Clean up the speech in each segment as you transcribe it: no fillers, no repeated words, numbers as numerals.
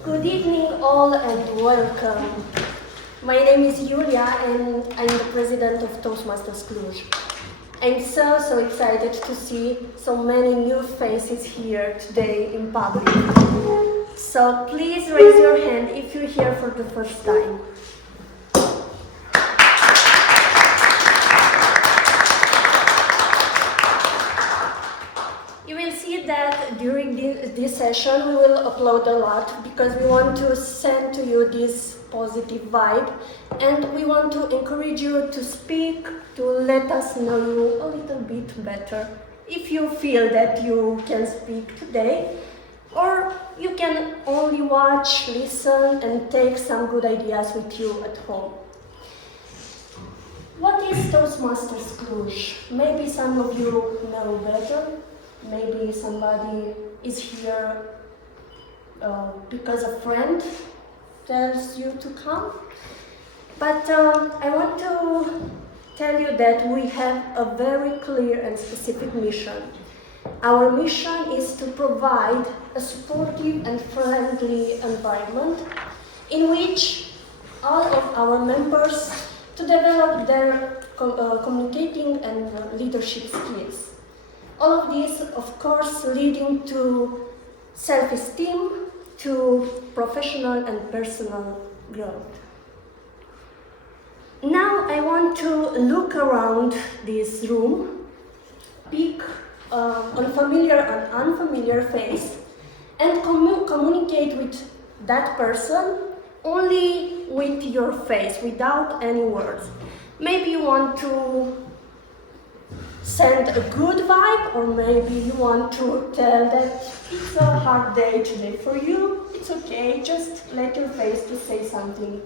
Good evening all and welcome. My name is Julia and I'm the president of ToastmastersCluj. I'm so excited to see so many new faces here today in public. So please raise your hand if you're here for the first time. You will see that during this session we will upload a lot because we want to send to you this positive vibe and we want to encourage you to speak, to let us know you a little bit better if you feel that you can speak today, or you can only watch, listen and take some good ideas with you at home. What is ToastmastersCluj? Maybe some of you know better. Maybe somebody is here because a friend tells you to come. But I want to tell you that we have a very clear and specific mission. Our mission is to provide a supportive and friendly environment in which all of our members to develop their communicating and leadership skills. All of this, of course, leading to self-esteem, to professional and personal growth. Now I want to look around this room, pick a familiar and unfamiliar face, and communicate with that person only with your face, without any words. Maybe you want to send a good vibe, or maybe you want to tell that it's a hard day today for you. It's okay, just let your face to say something.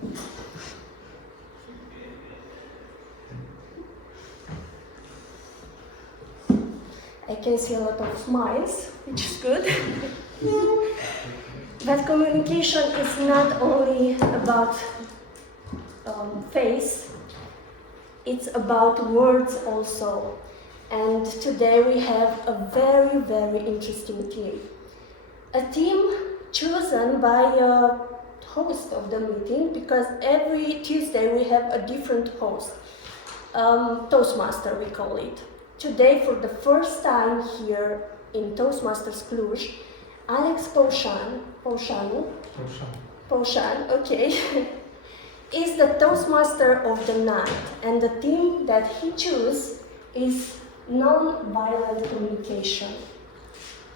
I can see a lot of smiles, which is good. But communication is not only about face, it's about words also. And today we have a very interesting team. A team chosen by a host of the meeting, because every Tuesday we have a different host. Toastmaster, we call it. Today, for the first time here in ToastmastersCluj, Alex Poșan, okay, is the Toastmaster of the night, and the theme that he chose is Nonviolent Communication.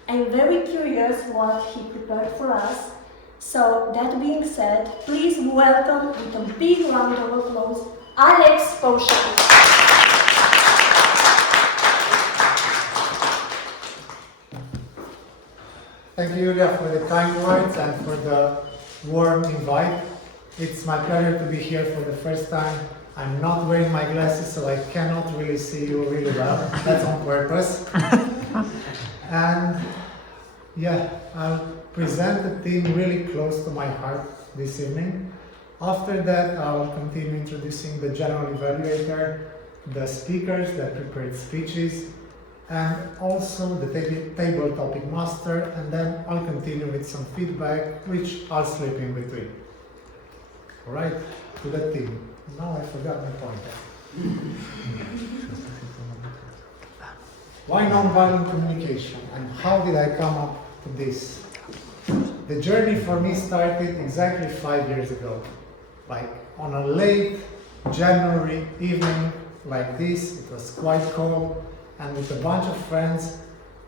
I'm very curious what he prepared for us. So, that being said, please welcome with a big round of applause, Alex Poșan. Thank you, Julia, for the kind words and for the warm invite. It's my pleasure to be here for the first time. I'm not wearing my glasses, so I cannot really see you really well. That's on purpose. And yeah, I'll present the theme really close to my heart this evening. After that, I'll continue introducing the general evaluator, the speakers that prepared speeches, and also the table topic master, and then I'll continue with some feedback, which I'll slip in between. All right, to the theme. Now I forgot my point. Why nonviolent communication, and how did I come up to this? The journey for me started exactly 5 years ago. Like on a late January evening like this, it was quite cold, and with a bunch of friends,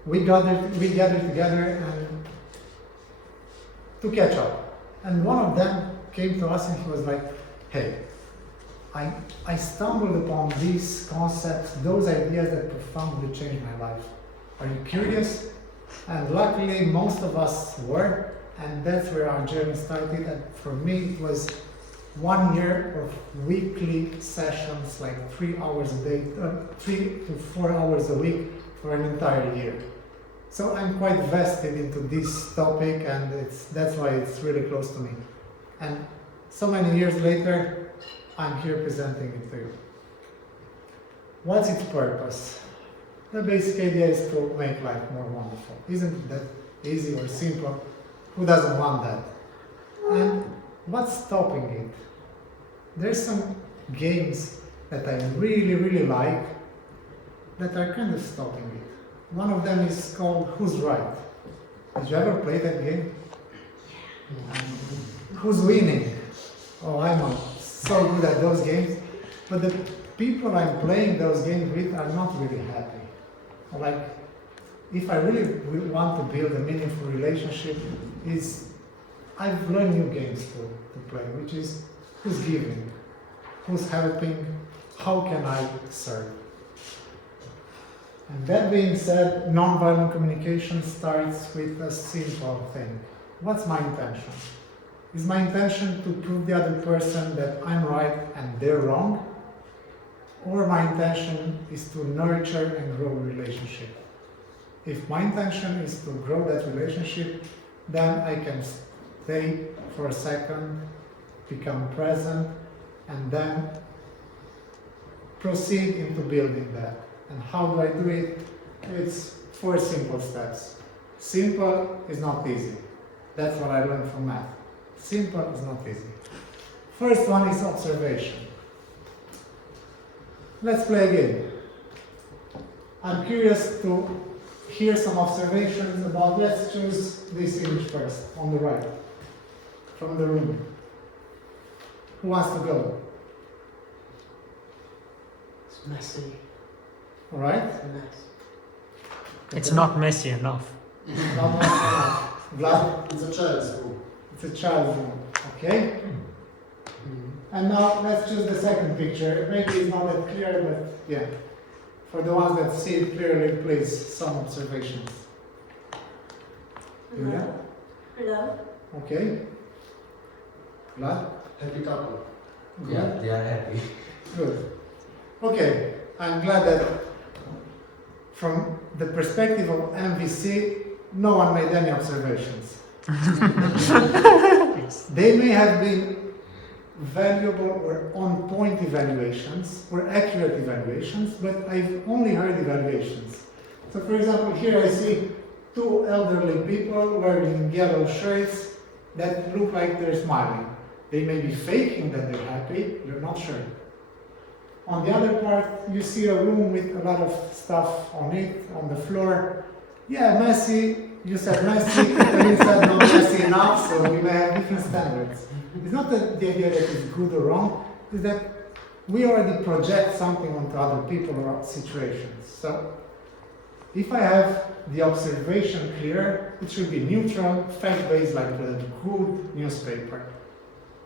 we gathered together and to catch up. And one of them came to us and he was like, hey, I stumbled upon these concepts, those ideas that profoundly changed my life. Are you curious? And luckily, most of us were, and that's where our journey started. And for me, it was 1 year of weekly sessions, like 3 hours a day, 3 to 4 hours a week for an entire year. So I'm quite vested into this topic, and that's why it's really close to me. And so many years later, I'm here presenting it to you. What's its purpose? The basic idea is to make life more wonderful. Isn't that easy or simple? Who doesn't want that? And what's stopping it? There's some games that I really, really like that are kind of stopping it. One of them is called Who's Right? Did you ever play that game? Who's winning? Oh, I'm so good at those games. But the people I'm playing those games with are not really happy. Like, if I really want to build a meaningful relationship, I've learned new games to play, which is who's giving, who's helping, how can I serve. And that being said, nonviolent communication starts with a simple thing. What's my intention? Is my intention to prove the other person that I'm right and they're wrong? Or my intention is to nurture and grow a relationship? If my intention is to grow that relationship, then I can stay for a second, become present, and then proceed into building that. And how do I do it? It's 4 simple steps. Simple is not easy. That's what I learned from math. Simple is not easy. First one is observation. Let's play a game. I'm curious to hear some observations about, let's choose this image first, on the right, from the room. Who wants to go? It's messy. All right? It's a mess. It's not messy enough. Not much enough. Vlad? It's a child's room. It's a child's room. Okay? And now let's choose the second picture. Maybe it's not that clear, but yeah. For the ones that see it clearly, please, some observations. Julia? Love. Okay. Vlad? Happy couple. Good. Yeah, they are happy. Good. Okay, I'm glad that from the perspective of NVC, no one made any observations. They may have been valuable or on-point evaluations or accurate evaluations, but I've only heard evaluations. So for example, here I see 2 elderly people wearing yellow shirts that look like they're smiling. They may be faking that they're happy, you're not sure. On the other part, you see a room with a lot of stuff on it, on the floor. Yeah, messy, you said messy, and you said not messy enough, so we may have different standards. It's not that the idea that it's good or wrong, it's that we already project something onto other people or situations. So, if I have the observation clear, it should be neutral, fact-based, like a good newspaper.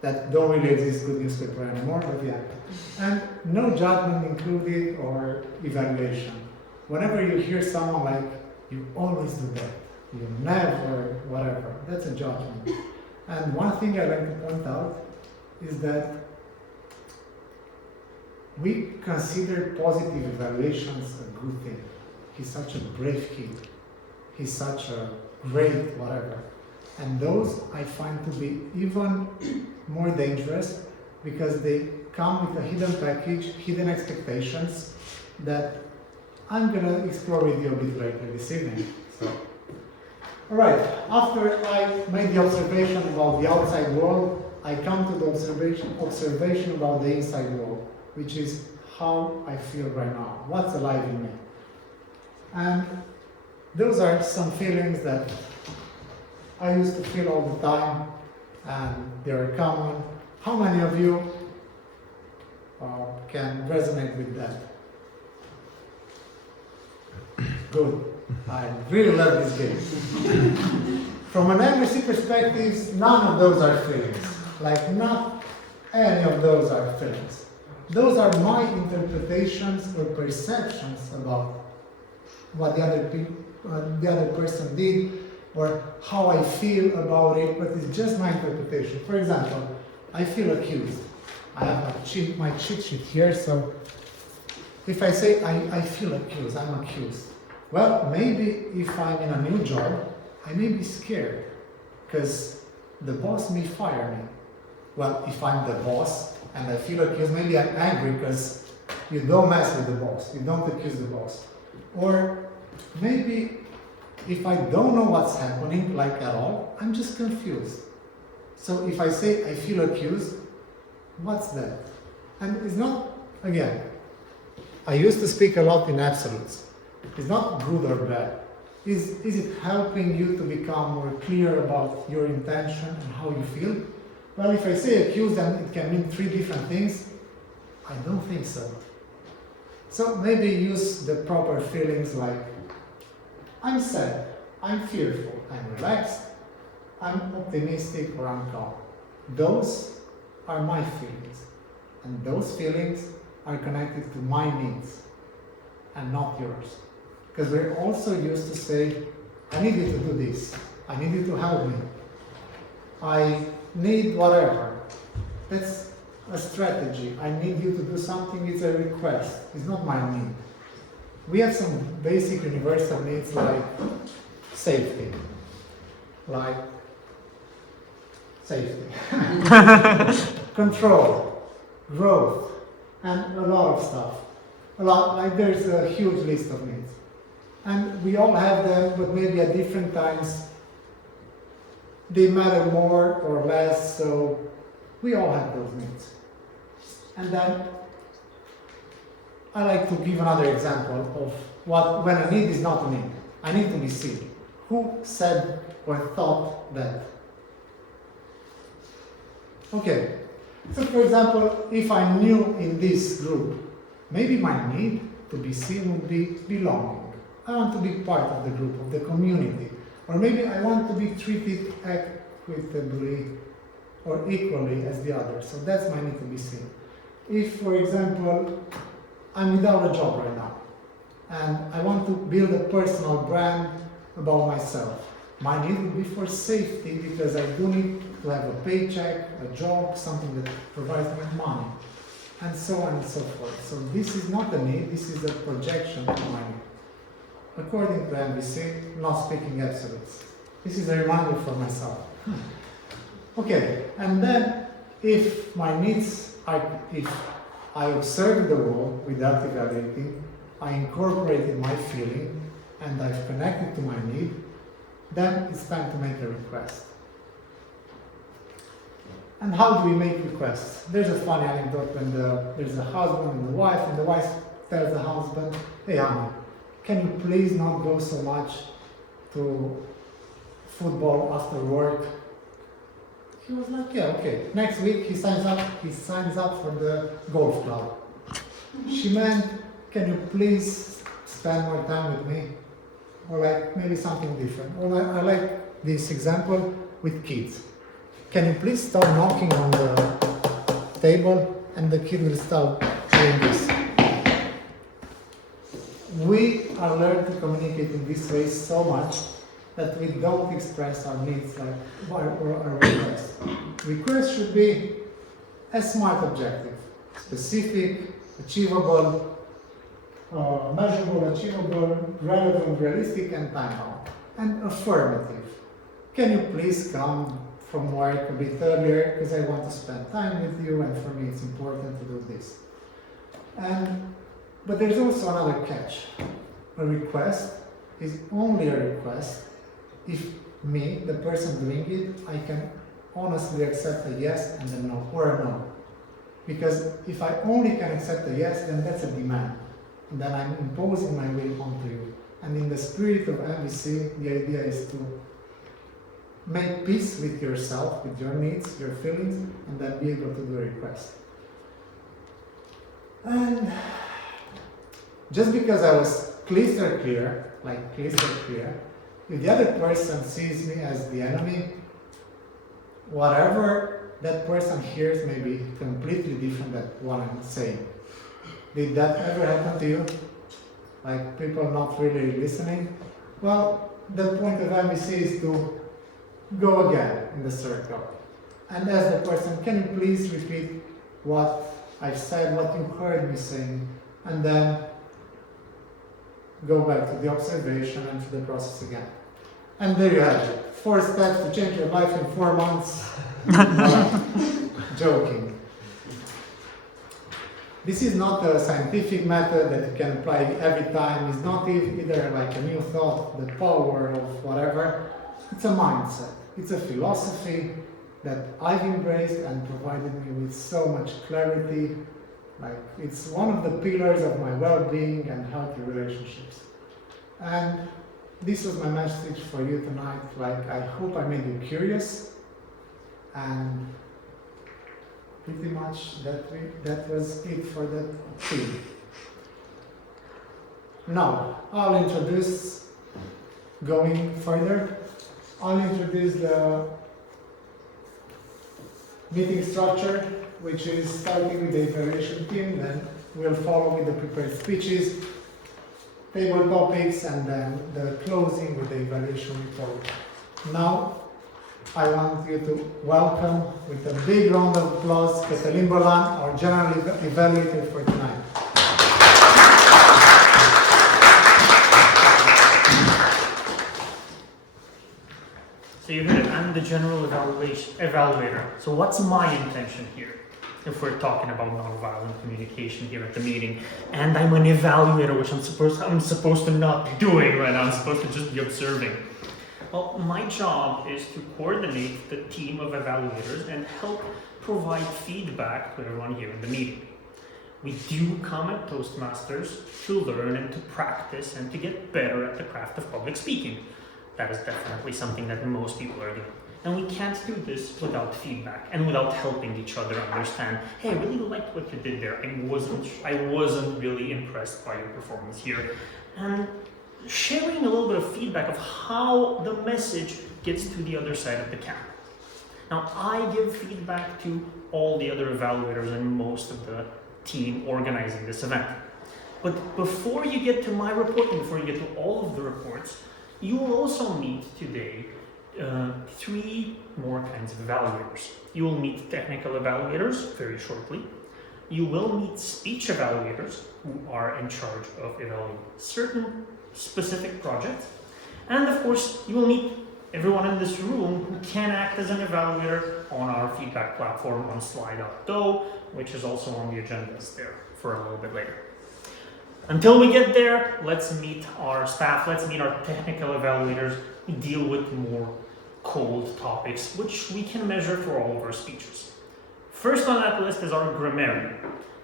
That don't really exist, good newspaper anymore, but yeah. And no judgment included or evaluation. Whenever you hear someone like, you always do that, you never, whatever, that's a judgment. And one thing I like to point out is that we consider positive evaluations a good thing. He's such a brave kid. He's such a great whatever. And those I find to be even more dangerous because they come with a hidden package, hidden expectations that I'm going to explore with you a bit later this evening. So, all right, after I made the observation about the outside world, I come to the observation about the inside world, which is how I feel right now, what's alive in me. And those are some feelings that I used to feel all the time, and they are common. How many of you can resonate with that? Good. I really love this game. From an NVC perspective, none of those are feelings. Like, not any of those are feelings. Those are my interpretations or perceptions about what the other person did, or how I feel about it, but it's just my interpretation. For example, I feel accused. I have my cheat sheet here, so if I say I feel accused, I'm accused. Well, maybe if I'm in a new job, I may be scared, because the boss may fire me. Well, if I'm the boss and I feel accused, maybe I'm angry because you don't mess with the boss, you don't accuse the boss. Or maybe if I don't know what's happening, like at all, I'm just confused. So if I say I feel accused, what's that? And it's not, again, I used to speak a lot in absolutes. It's not good or bad. Is it helping you to become more clear about your intention and how you feel? Well, if I say accused, then it can mean 3 different things. I don't think so. So maybe use the proper feelings like, I'm sad, I'm fearful, I'm relaxed, I'm optimistic, or I'm calm. Those are my feelings. And those feelings are connected to my needs and not yours. Because we're also used to say, I need you to do this. I need you to help me. I need whatever. That's a strategy. I need you to do something. It's a request. It's not my need. We have some basic universal needs like safety. Control, growth, and a lot of stuff. There's a huge list of needs. And we all have them, but maybe at different times they matter more or less, so we all have those needs. And then I like to give another example of when a need is not a need. I need to be seen. Who said or thought that? Okay, so for example, if I'm new in this group, maybe my need to be seen would be belonging. I want to be part of the group, of the community. Or maybe I want to be treated equitably or equally as the others. So that's my need to be seen. If, for example, I'm without a job right now, and I want to build a personal brand about myself, my need would be for safety because I do need to have a paycheck, a job, something that provides me money, and so on and so forth. So this is not a need, this is a projection of my need. According to NVC, not speaking absolutes. This is a reminder for myself. Okay, and then if my needs are, if I observe the world without evaluating, I incorporated my feeling, and I've connected to my need, then it's time to make a request. And how do we make requests? There's a funny anecdote when there's a husband and the wife tells the husband, hey honey, can you please not go so much to football after work? He was like, yeah, okay. Next week he signs up for the golf club. She meant, can you please spend more time with me? Or like maybe something different. Or I like this example with kids. Can you please stop knocking on the table and the kid will stop doing this? We are learned to communicate in this way so much that we don't express our needs or our requests. Requests should be a smart objective, specific, achievable, measurable, achievable, relevant, realistic, and time-bound. And affirmative. Can you please come from work a bit earlier because I want to spend time with you and for me it's important to do this. But there's also another catch. A request is only a request if me, the person doing it, I can honestly accept a yes and a no, or a no. Because if I only can accept a yes, then that's a demand. And then I'm imposing my will onto you. And in the spirit of NVC, the idea is to make peace with yourself, with your needs, your feelings, and then be able to do a request. And just because I was crystal clear, if the other person sees me as the enemy, whatever that person hears may be completely different than what I'm saying. Did that ever happen to you? Like people not really listening? Well, the point of NVC is to go again in the circle and ask the person, can you please repeat what I've said, what you heard me saying, and then go back to the observation and to the process again. And there you have it. 4 steps to change your life in 4 months. Joking. This is not a scientific method that you can apply every time. It's not either like a new thought, the power of whatever. It's a mindset. It's a philosophy that I've embraced and provided me with so much clarity. Like, it's one of the pillars of my well-being and healthy relationships. And this was my message for you tonight. Like, I hope I made you curious, and pretty much that was it for the theme. Now, going further, I'll introduce the meeting structure, which is starting with the evaluation team, then we'll follow with the prepared speeches, table topics, and then the closing with the evaluation report. Now, I want you to welcome with a big round of applause Cătălin Bolan, our general evaluator for tonight. So you heard it, I'm the general evaluator. So what's my intention here? If we're talking about nonviolent communication here at the meeting, and I'm an evaluator, which I'm supposed to not be doing right now, I'm supposed to just be observing. Well, my job is to coordinate the team of evaluators and help provide feedback to everyone here in the meeting. We do come at Toastmasters to learn and to practice and to get better at the craft of public speaking. That is definitely something that most people are doing. And we can't do this without feedback and without helping each other understand, hey, I really liked what you did there. I wasn't really impressed by your performance here. And sharing a little bit of feedback of how the message gets to the other side of the camera. Now, I give feedback to all the other evaluators and most of the team organizing this event. But before you get to my report and before you get to all of the reports, you will also meet today 3 more kinds of evaluators. You will meet technical evaluators very shortly. You will meet speech evaluators who are in charge of evaluating certain specific projects. And of course, you will meet everyone in this room who can act as an evaluator on our feedback platform on Slide.do, which is also on the agendas there for a little bit later. Until we get there, let's meet our staff, let's meet our technical evaluators who deal with more cold topics, which we can measure for all of our speeches. First on that list is our grammarian.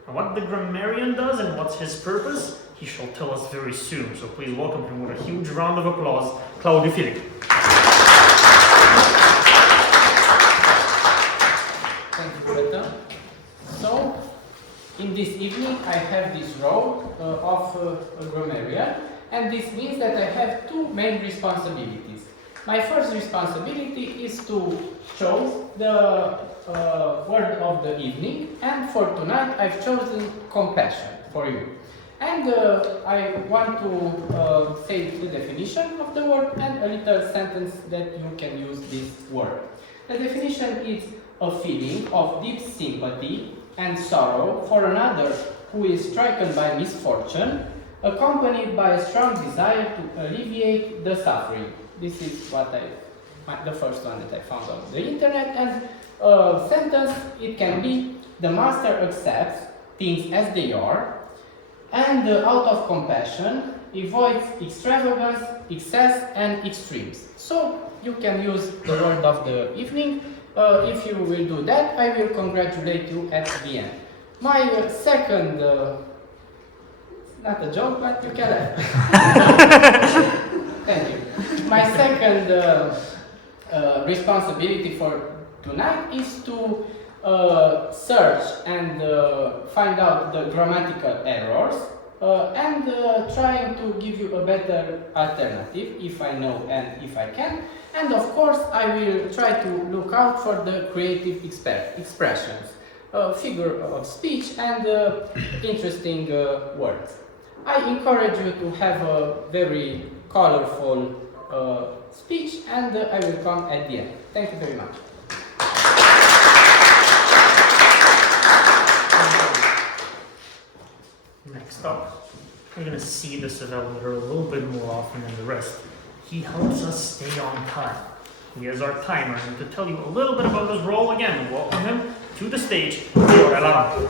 And what the grammarian does and what's his purpose, he shall tell us very soon. So please welcome him with a huge round of applause, Claudiu Filip. Thank you, Greta. So, in this evening, I have this role of a grammarian, and this means that I have 2 main responsibilities. My first responsibility is to choose the word of the evening, and for tonight I've chosen compassion for you. And I want to say the definition of the word and a little sentence that you can use this word. The definition is a feeling of deep sympathy and sorrow for another who is stricken by misfortune, accompanied by a strong desire to alleviate the suffering. This is what the first one that I found on the internet. And sentence, it can be: the master accepts things as they are, and out of compassion avoids extravagance, excess, and extremes. So you can use the word of the evening. If you will do that, I will congratulate you at the end. My second, not a joke, but you can laugh. Thank you. My second responsibility for tonight is to search and find out the grammatical errors and trying to give you a better alternative if I know and if I can. And of course, I will try to look out for the creative expressions, figure of speech, and interesting words. I encourage you to have a very colorful speech, and I will come at the end. Thank you very much. Next up, we're going to see this evaluator a little bit more often than the rest. He helps us stay on time. He is our timer, and to tell you a little bit about his role again, welcome him to the stage, for Alan.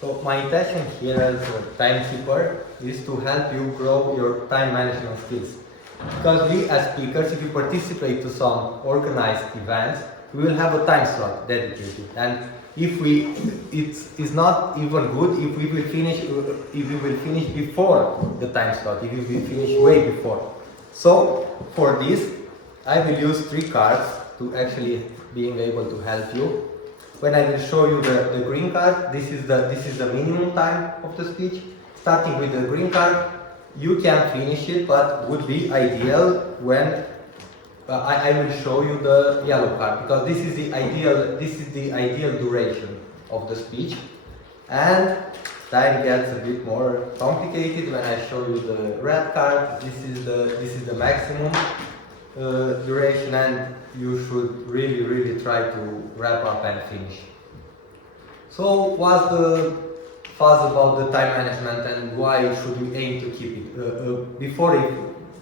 So So my intention here as a timekeeper is to help you grow your time management skills. Because we as speakers, if you participate to some organized events, we will have a time slot dedicated. And if it's not even good if we will finish before the time slot, if we will finish way before. So for this, I will use 3 cards to actually being able to help you. When I will show you the green card, this is the minimum time of the speech. Starting with the green card, you can finish it, but would be ideal when I will show you the yellow card, because this is the ideal duration of the speech. And time gets a bit more complicated when I show you the red card. This is the maximum duration, and you should really try to wrap up and finish. So what's the fuss about the time management and why should we aim to keep it?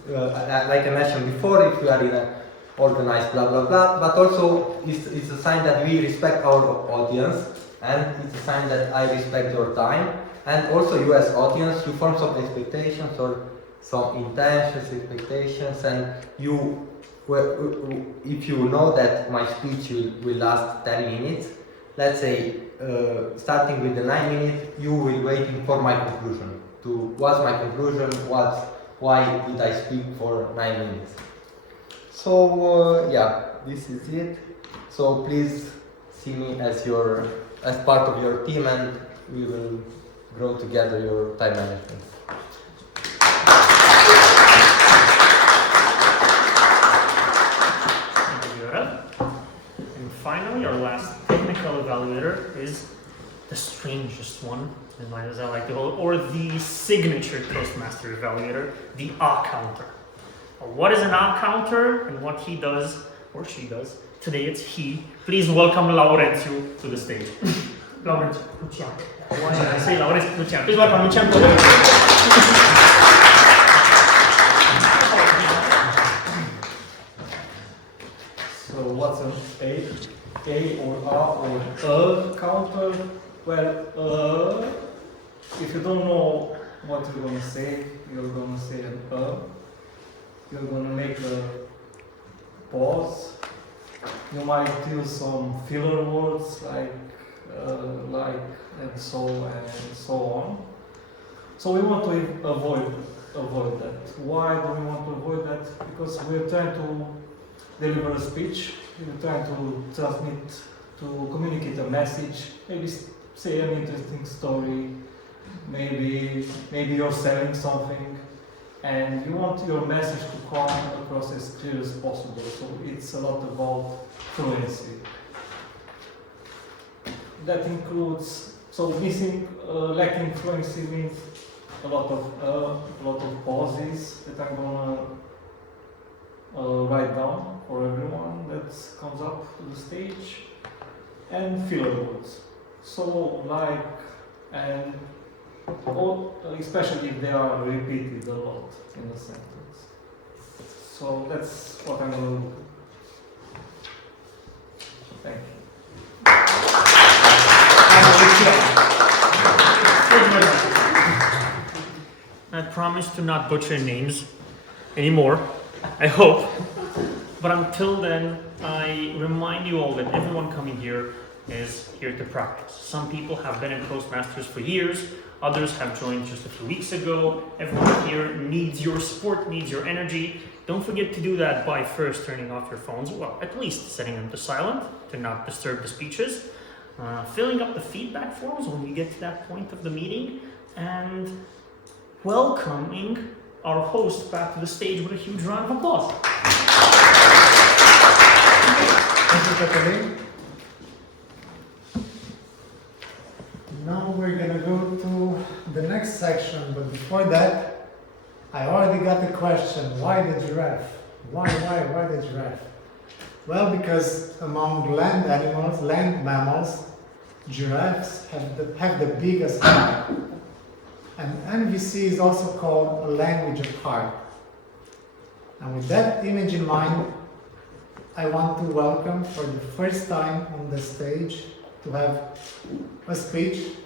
Like I mentioned before, if we are in an organized blah blah blah, but also it's a sign that we respect our audience, and it's a sign that I respect your time, and also you as audience, you form some expectations or some intentions, expectations, and if you know that my speech will last 10 minutes, let's say starting with the 9 minutes, you will waiting for my conclusion. What's my conclusion? Why did I speak for 9 minutes? So yeah, this is it. So please see me as part of your team, and we will grow together your time management. And finally, our last technical evaluator is the strangest one, as I like to call it, or the signature Toastmaster evaluator, the counter. What is an counter and what he does, or she does? Today it's he. Please welcome Laurențiu to the stage. Laurențiu, Lucian. Why did I say Laurențiu? Lucian. Please welcome Lucian to the stage. So what's an A or A counter? Well, if you don't know what you're going to say, you're going to say an You're going to make a pause. You might use some filler words like and so on. So we want to avoid that. Why do we want to avoid that? Because we're trying to deliver a speech. We're trying to communicate a message. Maybe say an interesting story. Maybe you're selling something, and you want your message to come across as clear as possible. So it's a lot about fluency. That includes, lacking fluency means a lot of pauses that I'm gonna write down for everyone that comes up to the stage, and filler words. So especially if they are repeated a lot in a sentence. So that's what I'm going to look at. Thank you. I promise to not butcher names anymore, I hope. But until then, I remind you all that everyone coming here is here to practice. Some people have been in Toastmasters for years, others have joined just a few weeks ago. Everyone here needs your support, needs your energy. Don't forget to do that by first turning off your phones, well, at least setting them to silent to not disturb the speeches, filling up the feedback forms when we get to that point of the meeting, and welcoming our host back to the stage with a huge round of applause. Thank you, Katalin. Now we're gonna go to the next section, but before that, I already got the question, why the giraffe? Why the giraffe? Well, because among land mammals, giraffes have the biggest heart. And NVC is also called a language of heart. And with that image in mind, I want to welcome for the first time on the stage to have a speech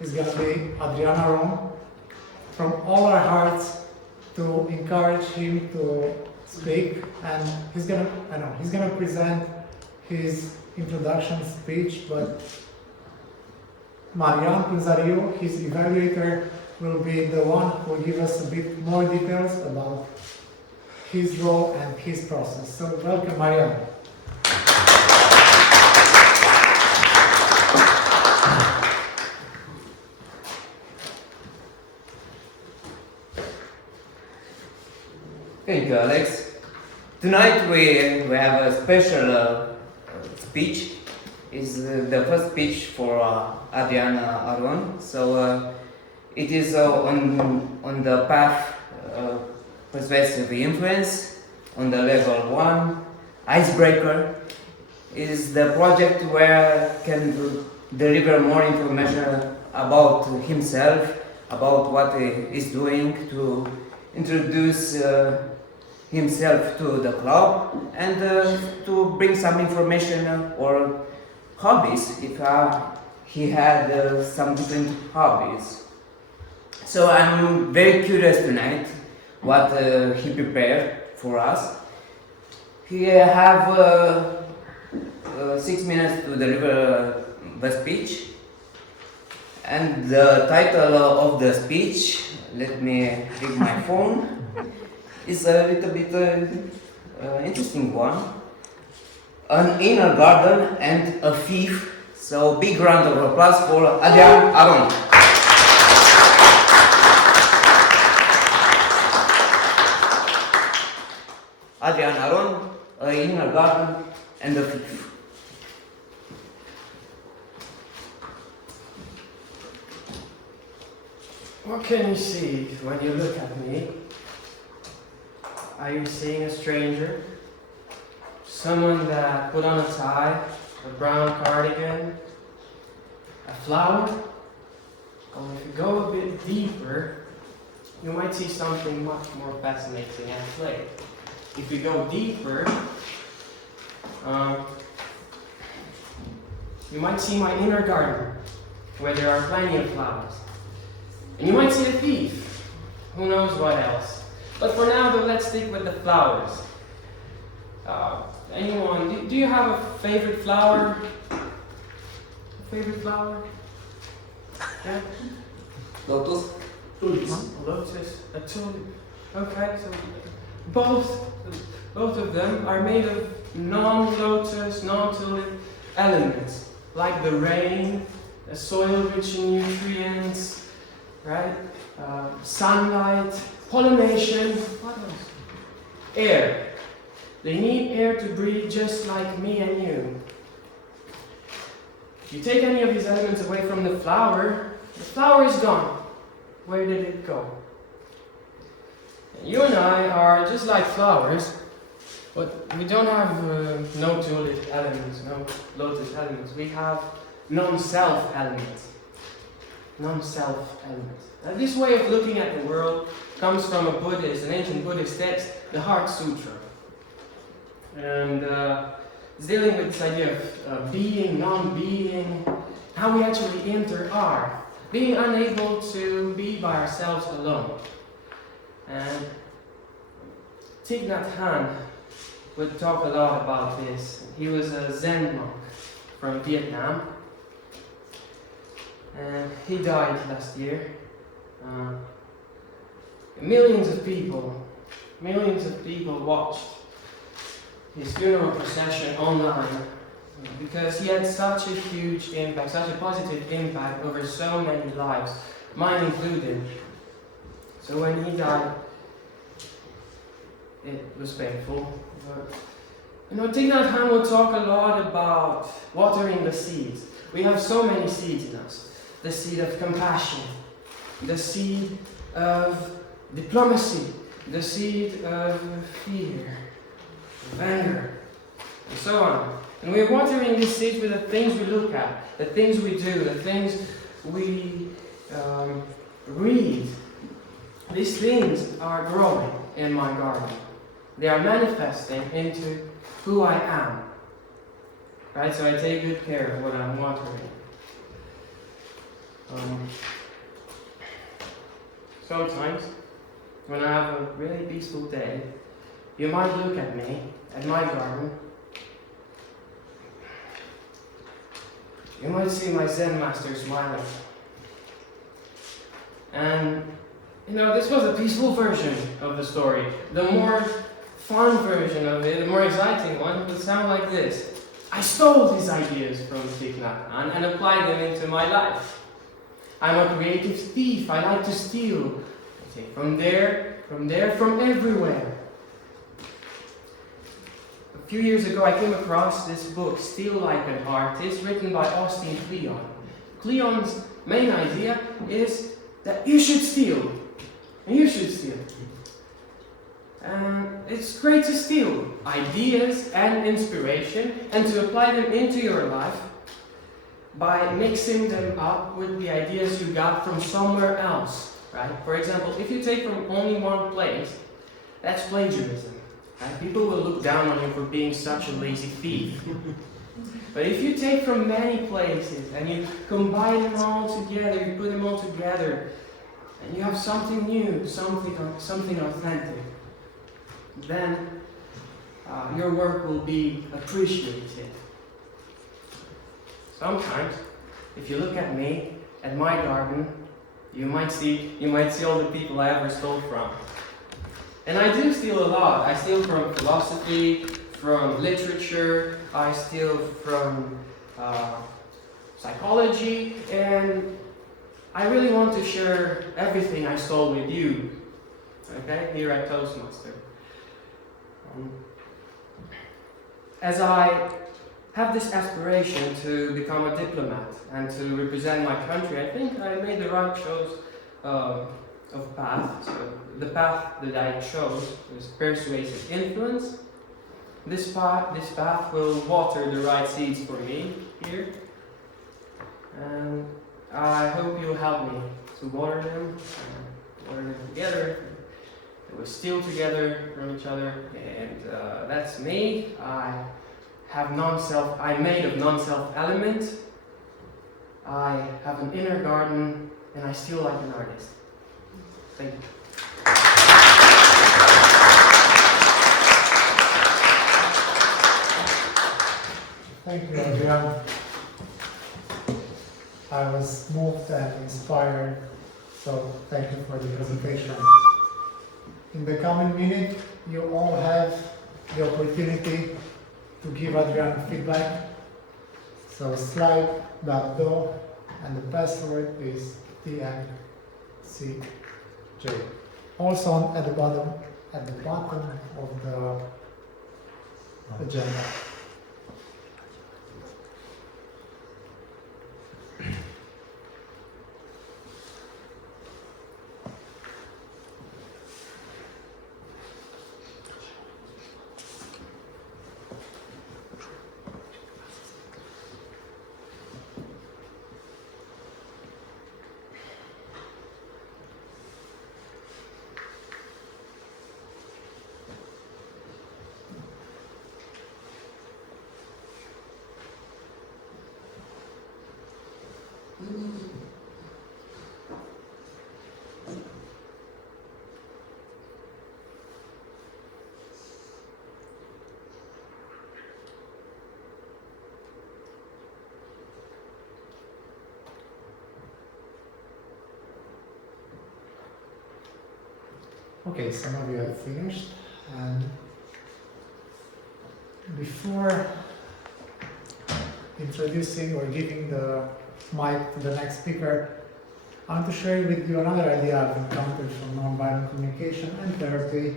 is going to be Adriana Ron. From all our hearts to encourage him to speak, and he's gonna present his introduction speech, but Marian Pinzariu, his evaluator, will be the one who will give us a bit more details about his role and his process. So welcome, Marian. Thank you, Alex. Tonight we have a special speech. It's the first speech for Adriana Aron. So it is on the path persuasive influence on the level 1. Icebreaker is the project where can deliver more information about himself, about what he is doing, to introduce himself to the club, and to bring some information or hobbies if he had some different hobbies. So I'm very curious tonight what he prepared for us. He have 6 minutes to deliver the speech, and the title of the speech, let me take my phone, is a little bit interesting one. An inner garden and a thief. So big round of applause for Adriana Aron. Adriana Aron, an inner garden and a thief. What can you see when you look at me? Are you seeing a stranger? Someone that put on a tie, a brown cardigan, a flower? Or if you go a bit deeper, you might see something much more fascinating at play. If you go deeper, you might see my inner garden, where there are plenty of flowers. And you might see a thief. Who knows what else? But for now, though, let's stick with the flowers. Anyone, do you have a favorite flower? A favorite flower? Yeah? Lotus? Tulips. A lotus, a tulip. Okay, so both of them are made of non-lotus, non-tulip elements, like the rain, the soil rich in nutrients, right? Sunlight, pollination, what else? Air. They need air to breathe just like me and you. If you take any of these elements away from the flower is gone. Where did it go? You and I are just like flowers, but we don't have no tulip elements, no lotus elements. We have non-self elements. Non-self elements. Now, this way of looking at the world comes from an ancient Buddhist text, the Heart Sutra. And it's dealing with this idea of being, non-being, how we actually enter are, being unable to be by ourselves alone. And Thich Nhat Hanh would talk a lot about this. He was a Zen monk from Vietnam. And he died last year. Millions of people watched his funeral procession online because he had such a huge impact, such a positive impact over so many lives, mine included. So when he died, it was painful. But, Thich Nhat Hanh will talk a lot about watering the seeds. We have so many seeds in us. The seed of compassion, the seed of diplomacy, the seed of fear, of anger, and so on. And we're watering these seeds with the things we look at, the things we do, the things we read. These things are growing in my garden. They are manifesting into who I am. Right? So I take good care of what I'm watering. Sometimes, when I have a really peaceful day, you might look at me, at my garden. You might see my Zen master smiling. And, you know, this was a peaceful version of the story. The more fun version of it, the more exciting one, would sound like this. I stole these ideas from Speaking and applied them into my life. I'm a creative thief. I like to steal. I take from there, from everywhere. A few years ago, I came across this book, Steal Like an Artist, written by Austin Kleon. Kleon's main idea is that you should steal. You should steal. It's great to steal ideas and inspiration and to apply them into your life by mixing them up with the ideas you got from somewhere else, right? For example, if you take from only one place, that's plagiarism. Right? People will look down on you for being such a lazy thief. But if you take from many places and you combine them all together, you put them all together, and you have something new, something authentic, then your work will be appreciated. Sometimes, if you look at me, at my garden, you might see all the people I ever stole from. And I do steal a lot. I steal from philosophy, from literature, I steal from psychology, and I really want to share everything I stole with you, okay, here at Toastmaster. As I have this aspiration to become a diplomat and to represent my country, I think I made the right choice of path. So the path that I chose is persuasive influence. This path will water the right seeds for me here, and I hope you'll help me to water them together. We steal together from each other, and that's me. I'm made of non-self element. I have an inner garden, and I steal like an artist. Thank you. Thank you, Adrian. I was moved and inspired, so thank you for the presentation. In the coming minute, you all have the opportunity to give Adrian feedback. So slide that door, and the password is TMCJ. Also at the bottom of the agenda. Okay, some of you have finished, and before introducing or giving the mic to the next speaker, I want to share with you another idea I've encountered from nonviolent communication and therapy,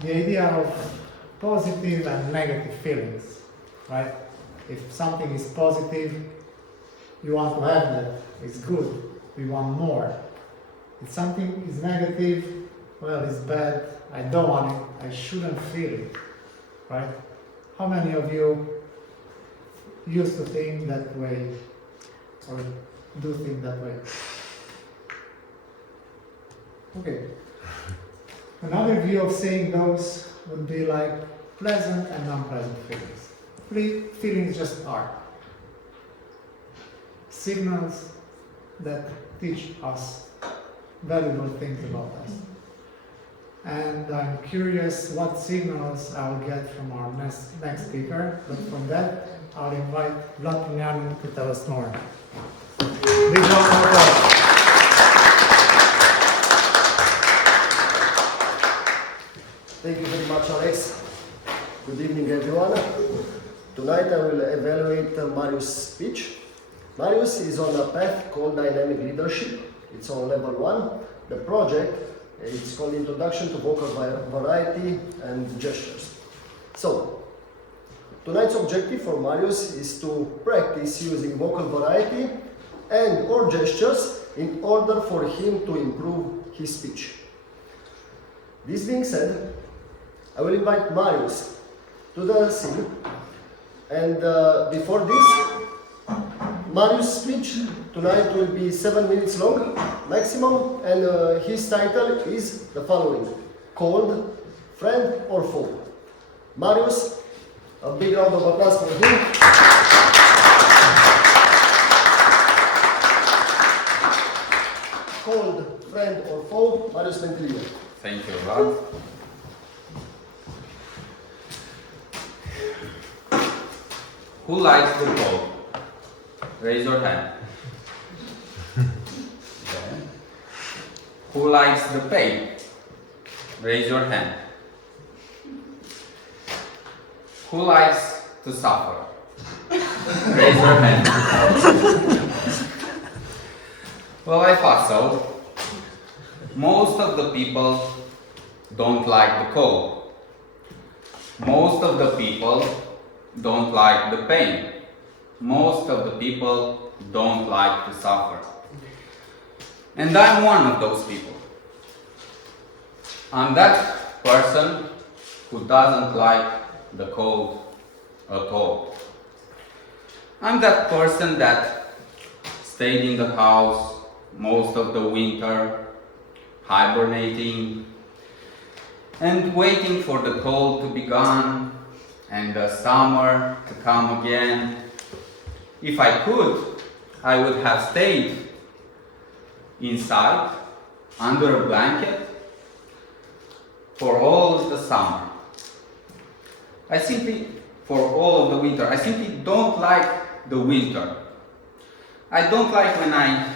the idea of positive and negative feelings, right? If something is positive, you want to have that, it's good, we want more. If something is negative, well, it's bad, I don't want it, I shouldn't feel it, right? How many of you used to think that way, or do think that way? Okay. Another view of saying those would be like pleasant and non-pleasant feelings. Feelings just are. Signals that teach us valuable things about us. And I'm curious what signals I'll get from our next speaker, but from that, I'll invite Vlad to tell us more. Big round of applause. Thank you very much, Alex. Good evening, everyone. Tonight I will evaluate Marius' speech. Marius is on a path called Dynamic Leadership. It's on level 1. The project is called Introduction to Vocal Variety and Gestures. So, tonight's objective for Marius is to practice using vocal variety and or gestures in order for him to improve his speech. This being said, I will invite Marius to the scene, and before this, Marius' speech tonight will be 7 minutes long maximum, and his title is the following: Cold, Friend or Foe. Marius, a big round of applause for him. Cold, friend or foe, Marius Mentilio. Thank you, Vlad. Who likes the cold? Raise your hand. Okay. Who likes the pain? Raise your hand. Who likes to suffer? Raise your hand. Well, I thought so. Most of the people don't like the cold. Most of the people don't like the pain. Most of the people don't like to suffer. And I'm one of those people. I'm that person who doesn't like the cold at all. I'm that person that stayed in the house most of the winter, hibernating and waiting for the cold to be gone and the summer to come again. If I could, I would have stayed inside under a blanket for all of the summer. For all of the winter, I simply don't like the winter. I don't like when I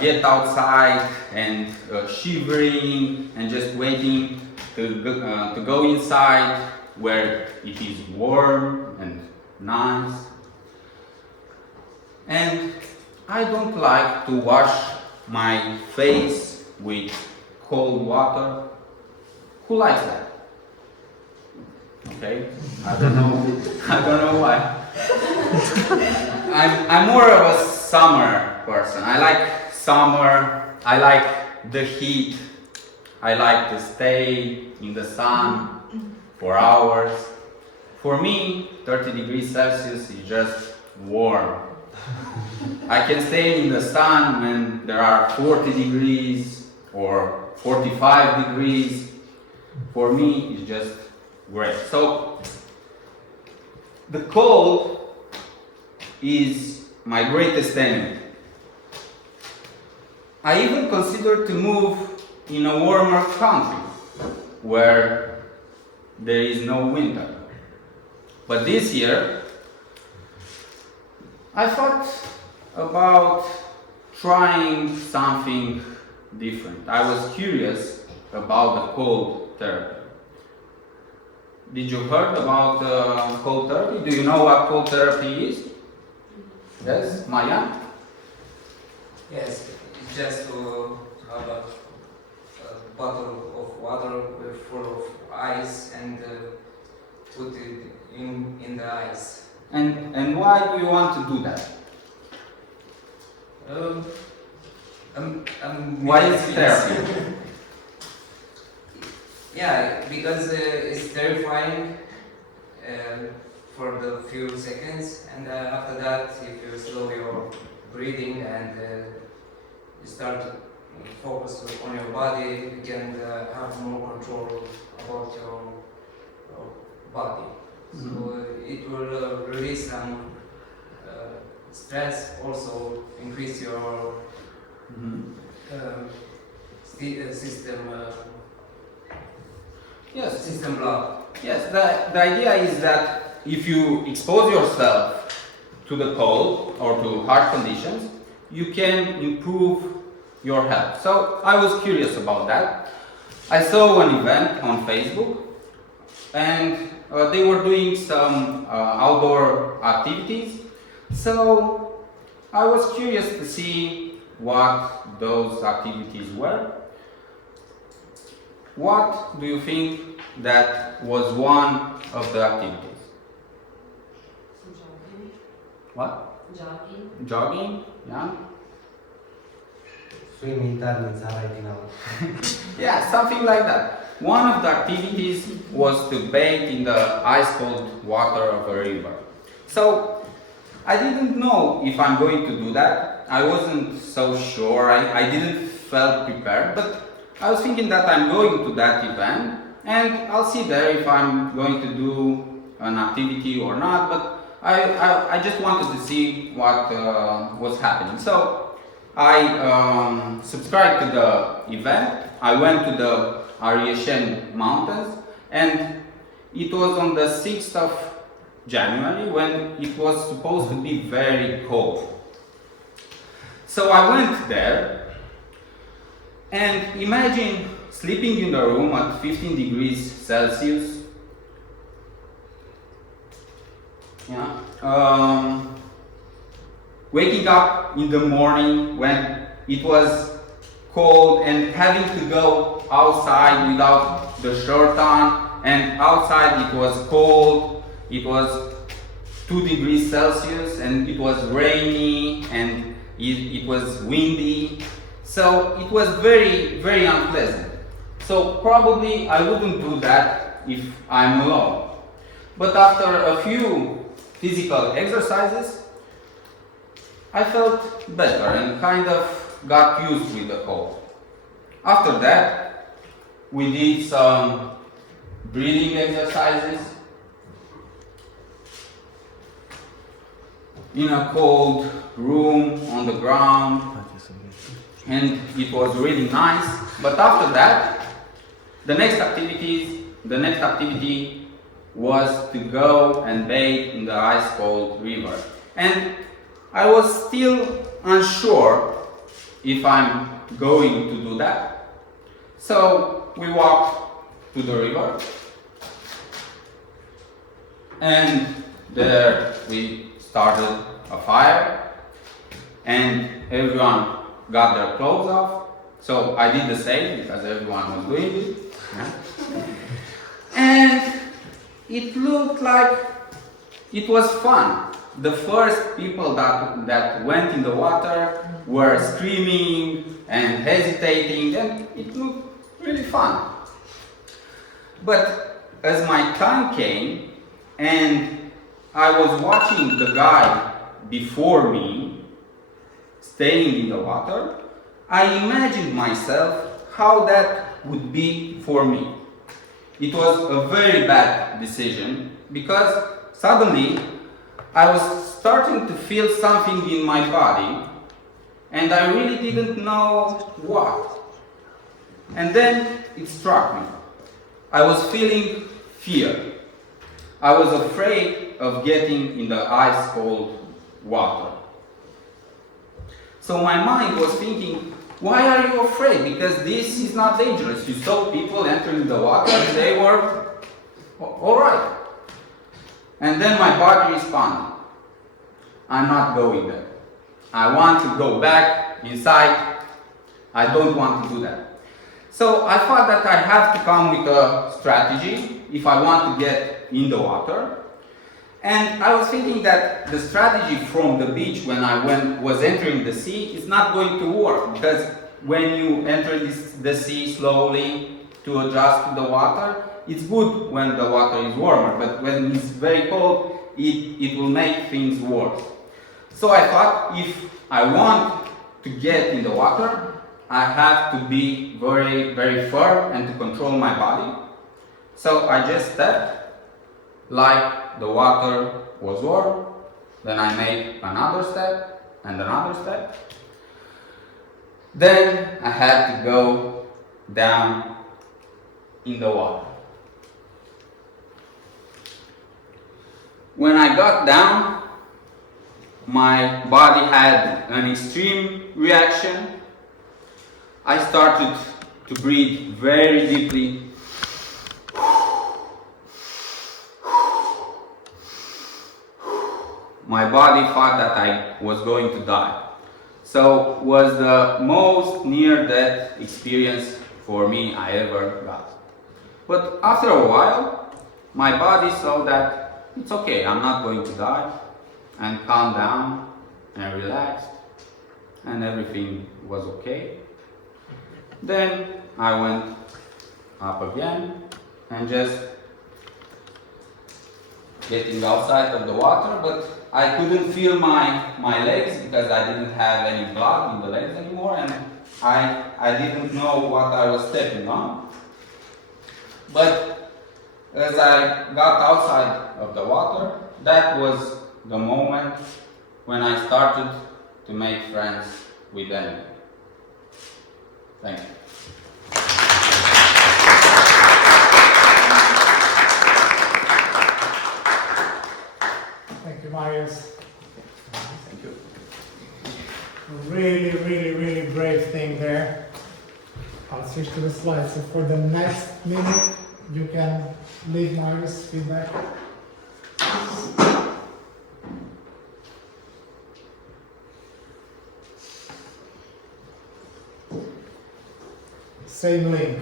get outside and shivering and just waiting to go inside where it is warm and nice. And I don't like to wash my face with cold water. Who likes that? Okay, I don't know why. I'm more of a summer person. I like summer, I like the heat, I like to stay in the sun for hours. For me, 30 degrees Celsius is just warm. I can stay in the sun when there are 40 degrees or 45 degrees. For me, it's just great. So, the cold is my greatest enemy. I even consider to move in a warmer country where there is no winter. But this year, I thought about trying something different. I was curious about the cold therapy. Did you heard about cold therapy? Do you know what cold therapy is? Yes, Maya? Yes, it's just to have a bottle of water full of ice and put it in the ice. And why do you want to do that? Why is therapy? Yeah, because it's terrifying for the few seconds, and after that, if you slow your breathing and you start to focus on your body, you can have more control about your body. Mm-hmm. So it will release some stress, also increase your System. Yes. System law. Yes, the idea is that if you expose yourself to the cold or to hard conditions, you can improve your health. So I was curious about that. I saw an event on Facebook, and they were doing some outdoor activities. So I was curious to see what those activities were. What do you think that was one of the activities? Jogging. What? Jogging. Jogging? Yeah. Swimming, turning, riding out. Yeah, something like that. One of the activities was to bathe in the ice cold water of a river. So I didn't know if I'm going to do that. I wasn't so sure. I didn't felt prepared, but I was thinking that I'm going to that event and I'll see there if I'm going to do an activity or not, but I just wanted to see what was happening. So I subscribed to the event. I went to the Arietian mountains, and it was on the 6th of January when it was supposed to be very cold. So I went there, and imagine sleeping in a room at 15 degrees Celsius. Yeah. Waking up in the morning when it was cold and having to go outside without the shirt on, and outside it was cold. It was 2 degrees Celsius and it was rainy and it was windy. So it was very, very unpleasant. So probably I wouldn't do that if I'm alone. But after a few physical exercises, I felt better and kind of got used with the cold. After that, we did some breathing exercises in a cold room on the ground, and it was really nice. But after that, the next activity was to go and bathe in the ice cold river. And I was still unsure if I'm going to do that. So we walked to the river, and there we started a fire, and everyone got their clothes off. So I did the same because everyone was doing it. And it looked like it was fun. The first people that went in the water were screaming and hesitating, and it looked really fun. But as my time came and I was watching the guy before me staying in the water, I imagined myself how that would be for me. It was a very bad decision because suddenly I was starting to feel something in my body and I really didn't know what. And then it struck me. I was feeling fear. I was afraid of getting in the ice cold water. So my mind was thinking, why are you afraid? Because this is not dangerous. You saw people entering the water and they were all right. And then my body responded, I'm not going there. I want to go back inside. I don't want to do that. So I thought that I have to come with a strategy if I want to get in the water. And I was thinking that the strategy from the beach when I was entering the sea is not going to work, because when you enter the sea slowly to adjust to the water, it's good when the water is warmer, but when it's very cold, it will make things worse. So I thought if I want to get in the water, I have to be very, very firm and to control my body. So I just stepped like the water was warm, then I made another step and another step. Then I had to go down in the water. When I got down, my body had an extreme reaction. I started to breathe very deeply. My body thought that I was going to die. So was the most near-death experience for me I ever got. But after a while, my body saw that it's okay, I'm not going to die, and calmed down and relaxed, and everything was okay. Then I went up again and just getting outside of the water, but I couldn't feel my legs because I didn't have any blood in the legs anymore, and I didn't know what I was stepping on. But as I got outside of the water, that was the moment when I started to make friends with them. Thank you. Thank you, Marius. Thank you. Really, really, really brave thing there. I'll switch to the slides. So for the next minute, you can leave Marius feedback. Same link.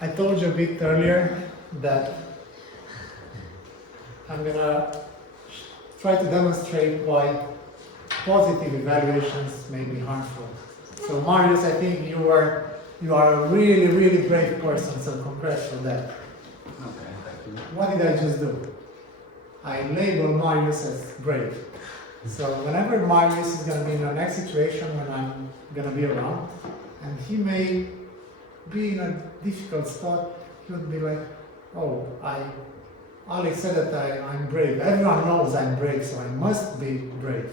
I told you a bit earlier that I'm gonna try to demonstrate why positive evaluations may be harmful. So Marius, I think you are a really, really brave person, so congrats for that. Okay, thank you. What did I just do? I label Marius as brave. So whenever Marius is gonna be in the next situation when I'm gonna be around, and he may be in a difficult spot, he would be like, oh, Alex said that I'm brave. Everyone knows I'm brave, so I must be brave.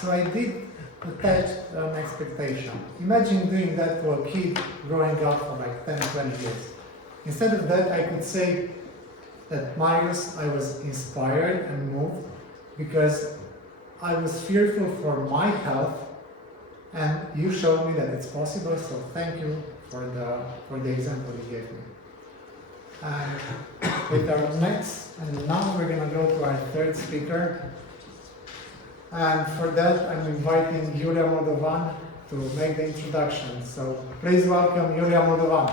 So I did attach an expectation. Imagine doing that to a kid growing up for like 10, 20 years. Instead of that, I could say that Marius, I was inspired and moved because I was fearful for my health, and you showed me that it's possible, so thank you for the example you gave me. And with our next, and now we're going to go to our third speaker. And for that, I'm inviting Julia Moldovan to make the introduction. So please welcome Julia Moldovan.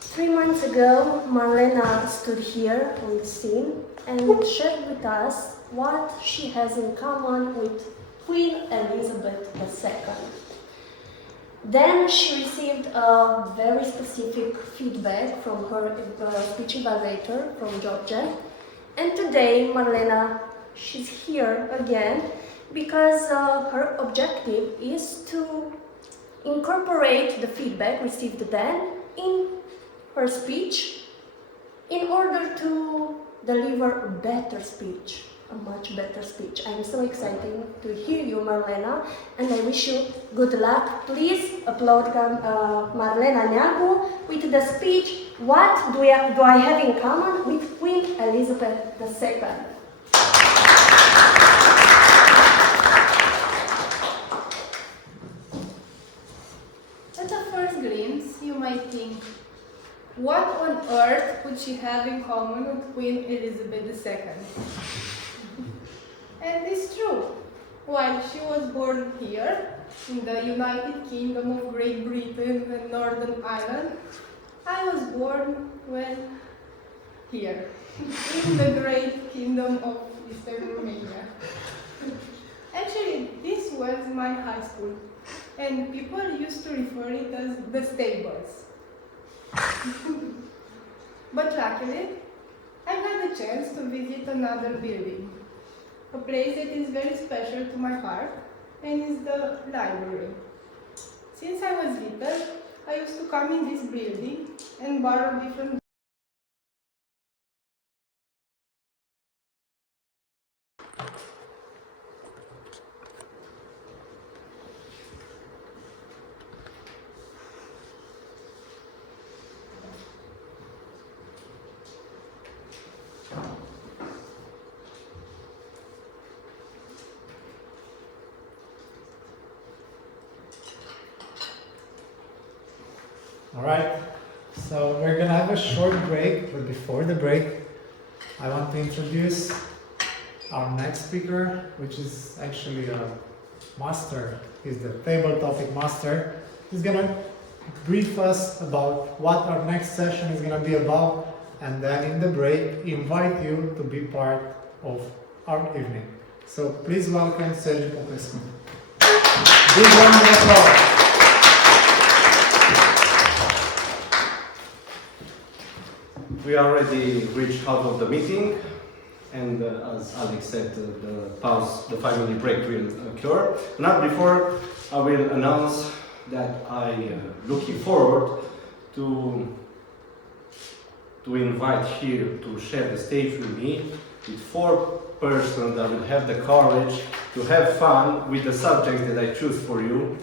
3 months ago, Marlena stood here on the scene and shared with us what she has in common with Queen Elizabeth II. Then she received a very specific feedback from her speech evaluator from Georgia. And today, Marlena, she's here again because her objective is to incorporate the feedback received then in her speech in order to deliver a better speech, a much better speech. I'm so excited to hear you, Marlena, and I wish you good luck. Please applaud Marlena Neagu with the speech, What do I have in common with Queen Elizabeth II? At a first glimpse, you might think, what on earth could she have in common with Queen Elizabeth II? And it's true. While she was born here, in the United Kingdom of Great Britain and Northern Ireland, I was born, well, here, in the great kingdom of Eastern Romania. Actually, this was my high school, and people used to refer it as the stables. But luckily, I had the chance to visit another building, a place that is very special to my heart, and is the library. Since I was little, I used to come in this building and borrow different All right, so we're gonna have a short break, but before the break, I want to introduce our next speaker, which is actually a master. He's the table topic master. He's gonna brief us about what our next session is gonna be about, and then in the break, invite you to be part of our evening. So please welcome Sergiu Popescu. Big round of applause. We already reached out of the meeting, and as Alex said, the 5-minute break will occur. Not before, I will announce that I looking forward to invite here to share the stage with me with 4 persons that will have the courage to have fun with the subjects that I choose for you.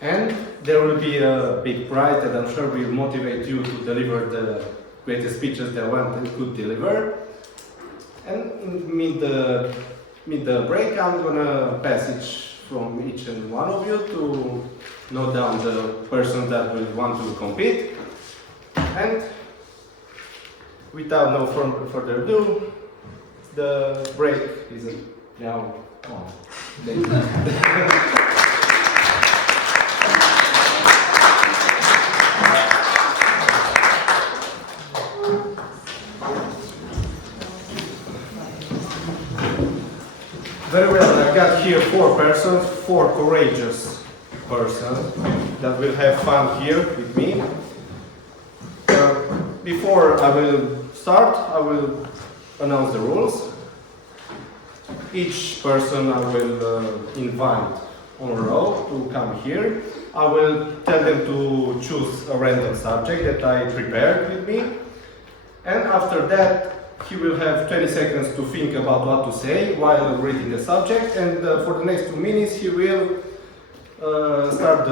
And there will be a big prize that I'm sure will motivate you to deliver the greatest speeches that one could deliver. And in mid the break, I'm gonna passage from each and one of you to note down the person that will want to compete. And without no further ado, the break is now on. Very well, I got here 4 persons, 4 courageous persons that will have fun here with me. Before I will start, I will announce the rules. Each person I will invite on a row to come here. I will tell them to choose a random subject that I prepared with me. And after that, he will have 20 seconds to think about what to say while reading the subject, and for the next 2 minutes he will start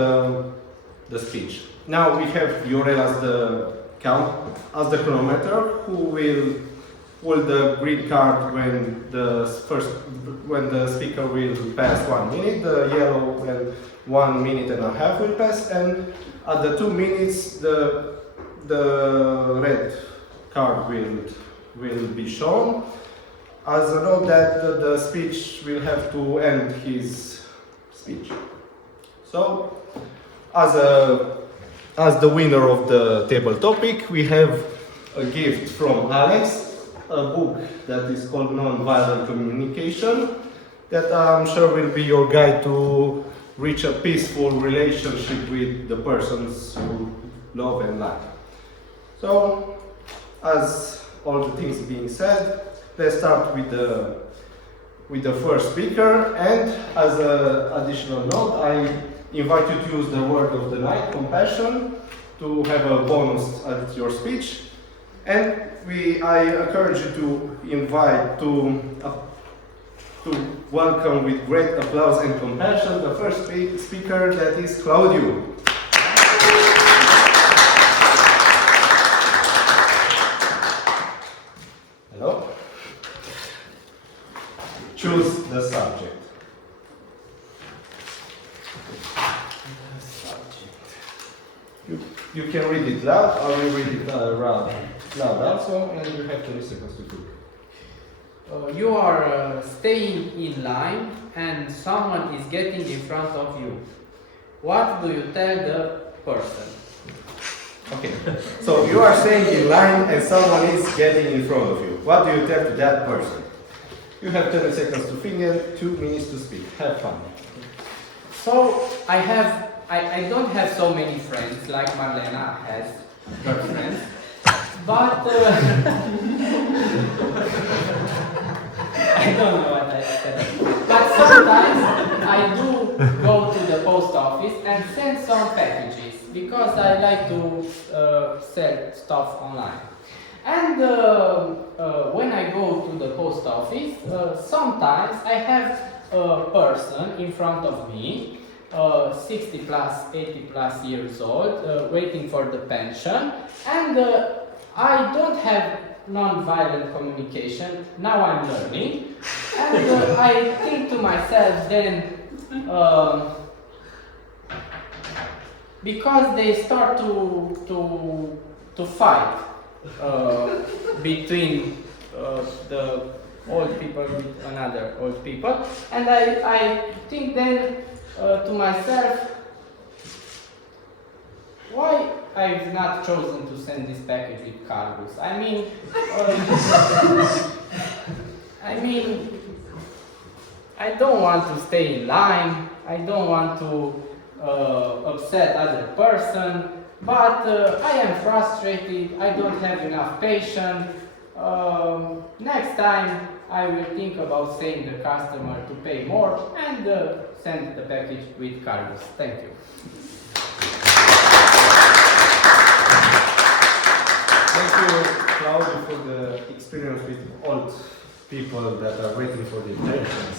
the speech. Now we have Viorel as the chronometer, who will pull the green card when the speaker will pass 1 minute, the yellow when 1 minute and a half will pass, and at the 2 minutes the red card will be shown, as a note that the speech will have to end his speech. So, as the winner of the table topic, we have a gift from Alex, a book that is called Nonviolent Communication, that I'm sure will be your guide to reach a peaceful relationship with the persons you love and like. So, as all the things being said, let's start with the first speaker. And as an additional note, I invite you to use the word of the night, compassion, to have a bonus at your speech. And I encourage you to welcome with great applause and compassion the first speaker, that is Claudiu. Hello? Choose the subject. You can read it loud, I will read it loud also, and you have 20 seconds to do it. you are staying in line and someone is getting in front of you. What do you tell the person? Okay, so you are staying in line and someone is getting in front of you. What do you tell to that person? You have 30 seconds to think and 2 minutes to speak. Have fun. So I don't have so many friends like Marlena has girlfriends, but I don't know what I said. But sometimes I do go to the post office and send some packages because I like to sell stuff online. And when I go to the post office, sometimes I have a person in front of me, 60 plus, 80 plus years old, waiting for the pension, and I don't have nonviolent communication. Now I'm learning, and I think to myself then, because they start to fight between the old people with another old people, and I think then to myself, why I've not chosen to send this package with cargos? I mean, I don't want to stay in line. I don't want to upset other person, but I am frustrated. I don't have enough patience. Next time I will think about saying the customer to pay more and send the package with cargos. Thank you. Thank you, Claudio, for the experience with old people that are waiting for the pensions.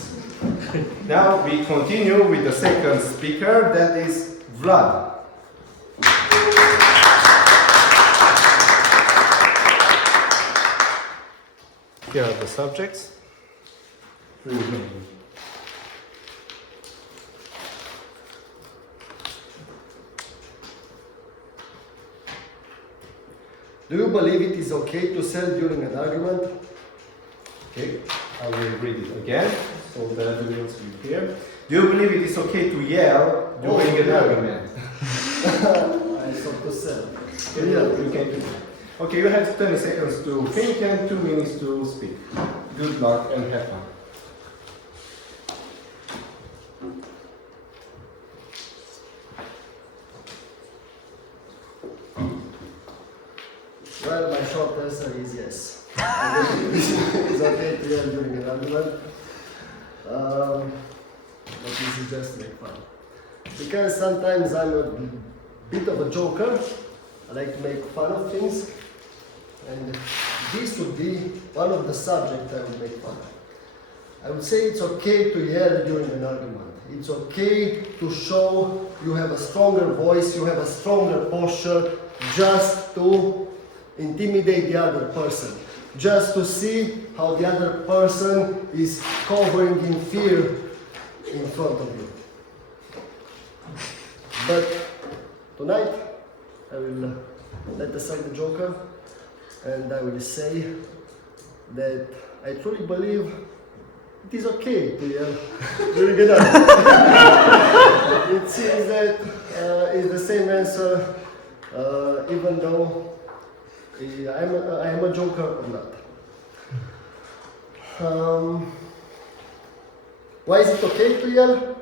Now we continue with the second speaker, that is Vlad. Here are the subjects. Do you believe it is okay to sell during an argument? Okay, I will read it again, so the audience will hear. Do you believe it is okay to yell during an argument? I thought to sell. You can do it. Okay, you have 20 seconds to think and 2 minutes to speak. Good luck and have fun. Well, my short answer is yes. It's okay to yell during an argument. But this is just to make fun. Because sometimes I'm a bit of a joker. I like to make fun of things. And this would be one of the subjects I would make fun of. I would say it's okay to yell during an argument. It's okay to show you have a stronger voice, you have a stronger posture, just to intimidate the other person. Just to see how the other person is covering in fear in front of you. But tonight, I will let aside the joker and I will say that I truly believe it is okay to yell during an argument. It seems that it's the same answer even though I am a joker or not. Why is it okay to yell?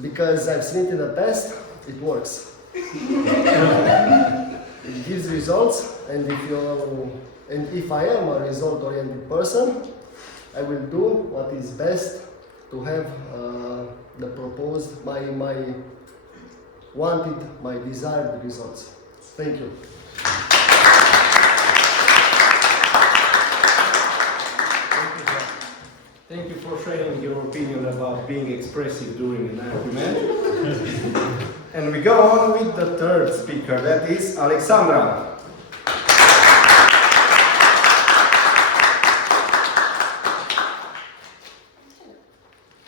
Because I've seen it in the past, it works. It gives results, and if I am a result-oriented person, I will do what is best to have the proposed, my wanted, my desired results. Thank you. Thank you for sharing your opinion about being expressive during an argument. And we go on with the third speaker, that is Alexandra.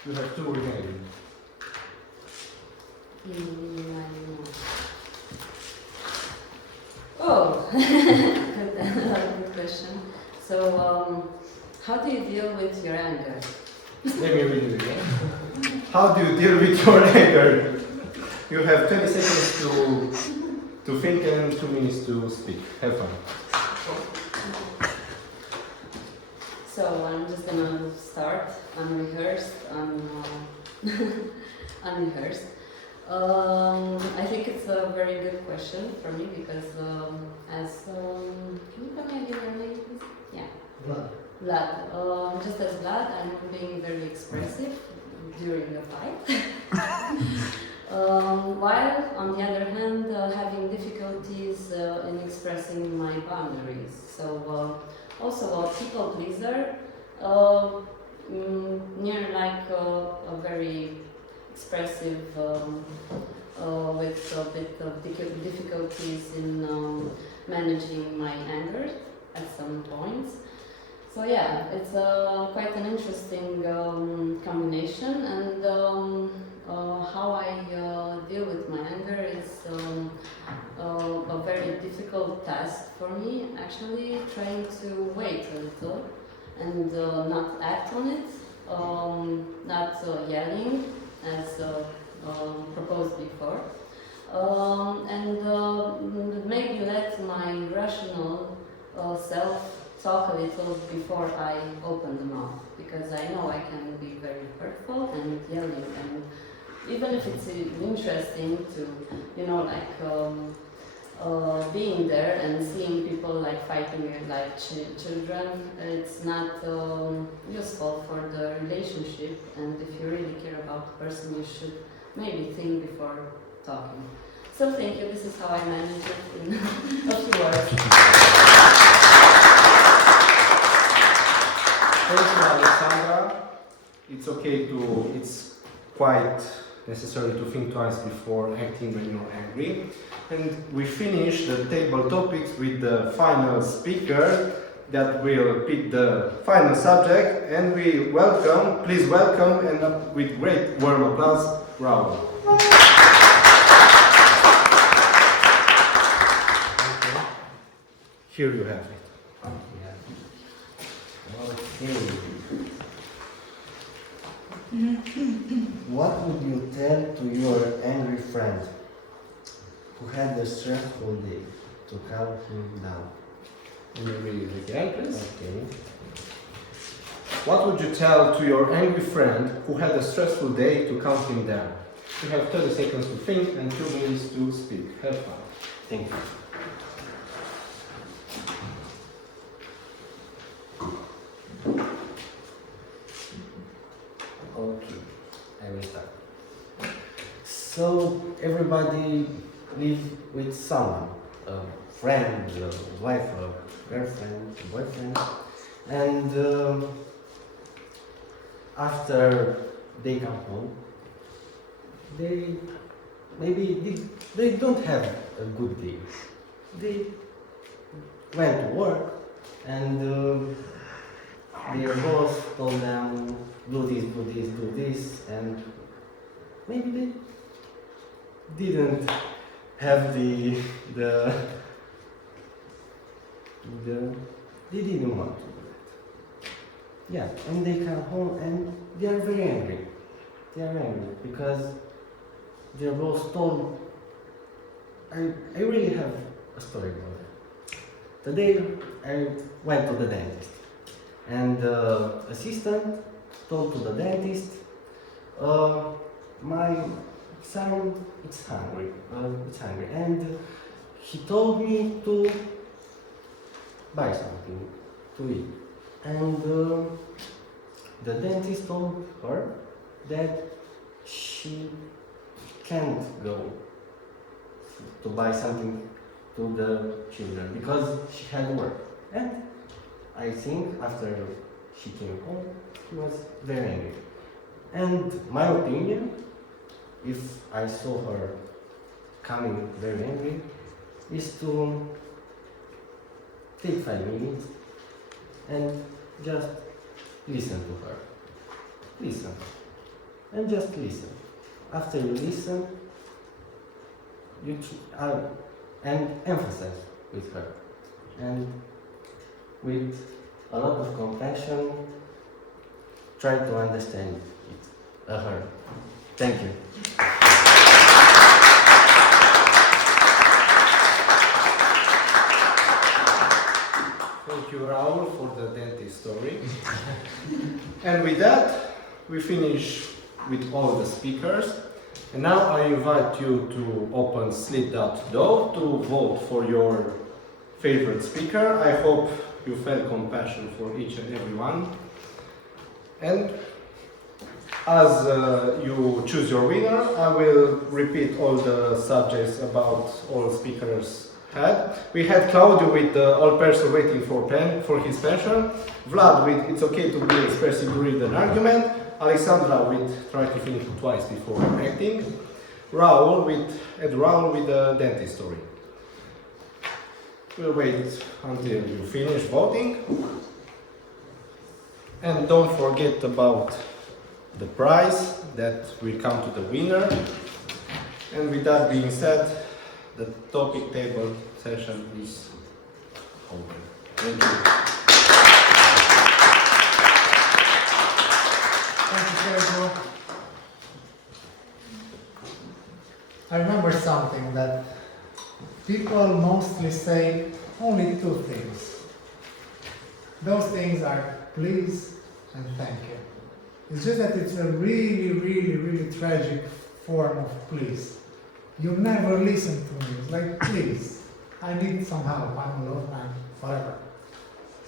You have 2 remaining. Oh, good question. So, How do you deal with your anger? Let me read it again. How do you deal with your anger? You have 20 seconds to think and 2 minutes to speak. Have fun. So I'm just gonna start unrehearsed, unrehearsed. I think it's a very good question for me because can you tell me again your name, please? Yeah. Vlad. Just as Vlad, I'm being very expressive during the fight. While on the other hand, having difficulties in expressing my boundaries. So also a people pleaser, near like a very expressive with a bit of difficulties in managing my anger at some points. So yeah, it's quite an interesting combination, and how I deal with my anger is a very difficult task for me, actually, trying to wait a little and not act on it, not yelling as proposed before, and maybe let my rational self talk a little before I open the mouth, because I know I can be very hurtful and yelling, and even if it's interesting to, you know, like being there and seeing people like fighting like children, it's not useful for the relationship, and if you really care about the person, you should maybe think before talking. So thank you, this is how I manage it in a few words. Thank you, Alexandra. It's quite necessary to think twice before acting when you're angry. And we finish the table topics with the final speaker that will pick the final subject, and please welcome, and with great warm applause, Raul. Here you have it. What would you tell to your angry friend who had a stressful day to calm him down? Can you read it again, please? Okay. What would you tell to your angry friend who had a stressful day to calm him down? You have 30 seconds to think and 2 minutes to speak. Have fun. Thank you. Okay, I will start. So everybody live with someone, a friend, a wife, a girlfriend, a boyfriend, and after they come home, they don't have a good day. They went to work, and their boss told them, do this, and maybe they didn't have they didn't want to do that. Yeah, and they come home and they are very angry. They are angry because their boss told, I really have a story about it. Today I went to the dentist, and the assistant told to the dentist, my son is hungry, and he told me to buy something to eat. And the dentist told her that she can't go to buy something to the children because she had work. And I think after she came home, she was very angry. And my opinion, if I saw her coming very angry, is to take 5 minutes and just listen to her. Listen. And just listen. After you listen, and emphasize with her. And with a lot of compassion, try to understand her. Thank you. Thank you, Raul, for the dentist story. And with that, we finish with all the speakers. And now I invite you to open Slit.do to vote for your favorite speaker. I hope you felt compassion for each and every one. And as you choose your winner, I will repeat all the subjects about all speakers had. We had Claudio with all person waiting for his pension, Vlad with it's okay to be expressive during an argument, Alexandra with try to finish twice before acting, Raul with the dentist story. We'll wait until you finish voting. And don't forget about the prize that will come to the winner. And with that being said, the topic table session is over. Thank you. Thank you, Sergio. I remember something that people mostly say only two things. Those things are please and thank you. It's just that it's a really tragic form of please. You never listen to me. It's like, please, I need some help. I'm alone, whatever.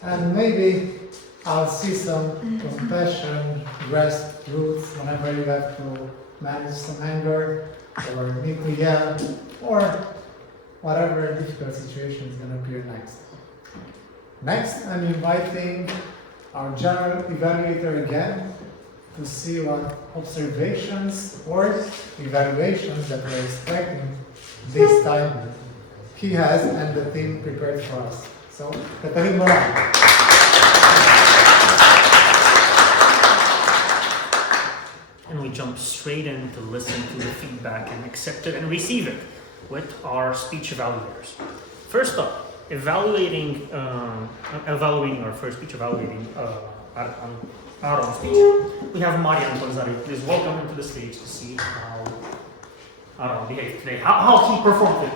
And maybe I'll see some compassion, rest, roots, whenever you have to manage some anger, or need to yell, or whatever difficult situation is going to appear next. Next, I'm inviting our general evaluator again to see what observations or evaluations that we're expecting this time he has and the team prepared for us. So, Katalin Moran. And we jump straight in to listen to the feedback and accept it and receive it with our speech evaluators. First up, evaluating our first speech evaluating our own speech. We have Marian Gonzalez. Please welcome him to the stage to see how Aaron behaved today, how he performed it.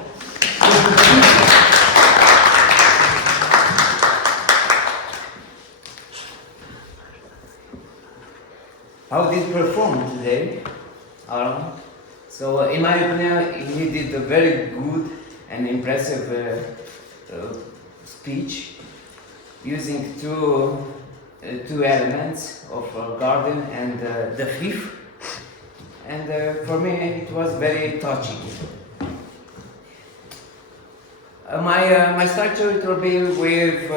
How did he perform today, Aaron? So, in my opinion, he did a very good and impressive speech using two elements of garden and the fifth. And for me, it was very touching. My structure it will be with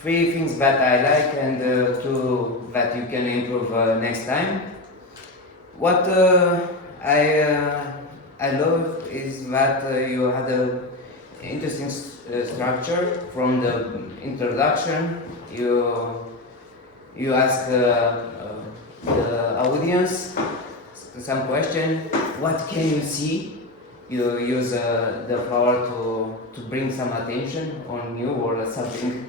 three things that I like and two that you can improve next time. What I love is that you had an interesting structure from the introduction. You ask the audience some question. What can you see? You use the floor to bring some attention on you or something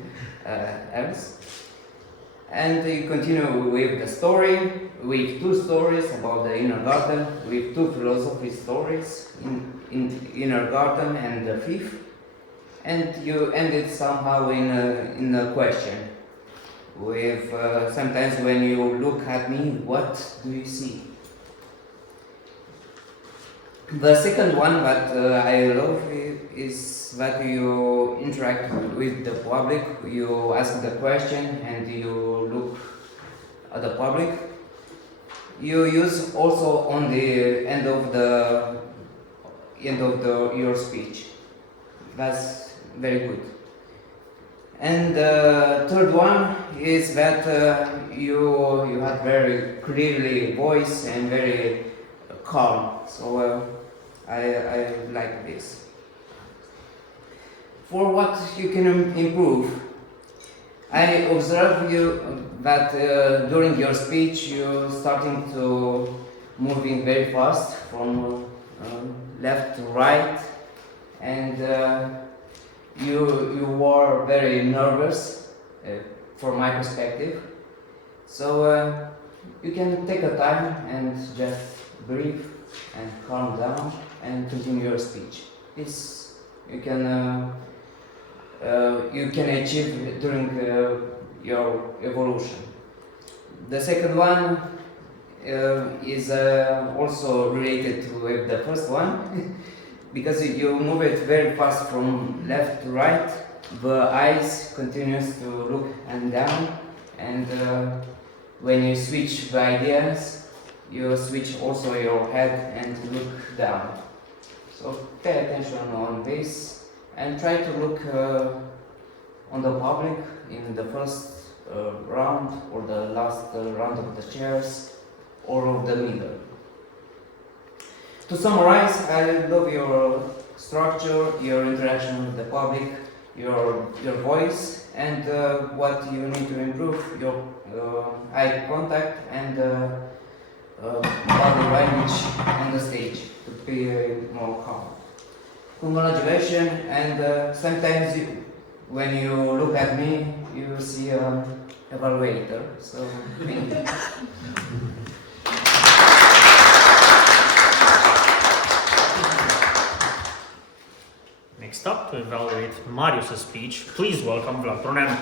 else. And you continue with the story, with two stories about the inner garden, with two philosophy stories in inner garden and the fifth. And you end it somehow in a question. With sometimes when you look at me, what do you see? The second one that I love is that you interact with the public. You ask the question and you look at the public. You use also on the end of your speech. That's very good. And the third one is that you had very clearly voice and very calm. So I like this. For what you can improve, I observe you that during your speech you starting to moving very fast from left to right, and you were very nervous from my perspective. So you can take a time and just breathe and calm down and continue your speech. This you can achieve during your evolution. The second one is also related to the first one because you move it very fast from left to right. The eyes continues to look and down, and when you switch the ideas, you switch also your head and look down. So pay attention on this and try to look on the public in the first round or the last round of the chairs or of the middle. To summarize, I love your structure, your interaction with the public, your voice, and what you need to improve, your eye contact and body language on the stage to be more calm. Congratulations, and sometimes when you look at me, you see an evaluator. So thank you. Next up, to evaluate Marius' speech, please welcome Vlad Torneanu.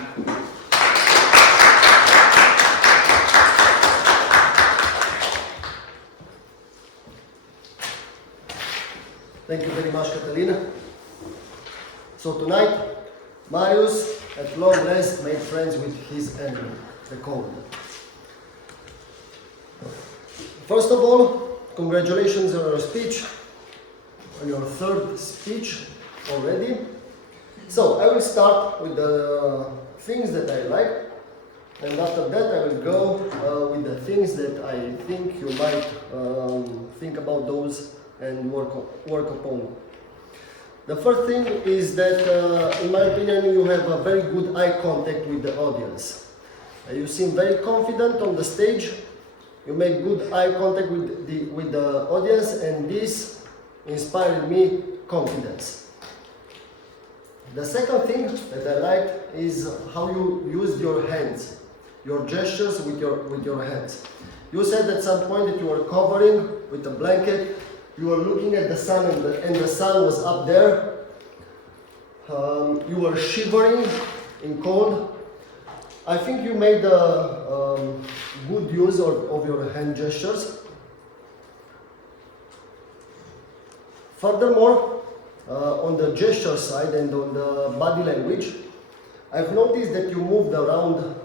Thank you very much, Catalina. So tonight, Marius at long last made friends with his enemy, the cold. First of all, congratulations on your speech, on your third speech already. So I will start with the things that I like, and after that I will go with the things that I think you might think about those and work upon. The first thing is that, in my opinion, you have a very good eye contact with the audience. You seem very confident on the stage. You make good eye contact with the audience, and this inspired me confidence. The second thing that I liked is how you used your hands, your gestures with your hands. You said at some point that you were covering with a blanket. You were looking at the sun, and the sun was up there. You were shivering in cold. I think you made good use of your hand gestures. Furthermore, on the gesture side and on the body language, I've noticed that you moved around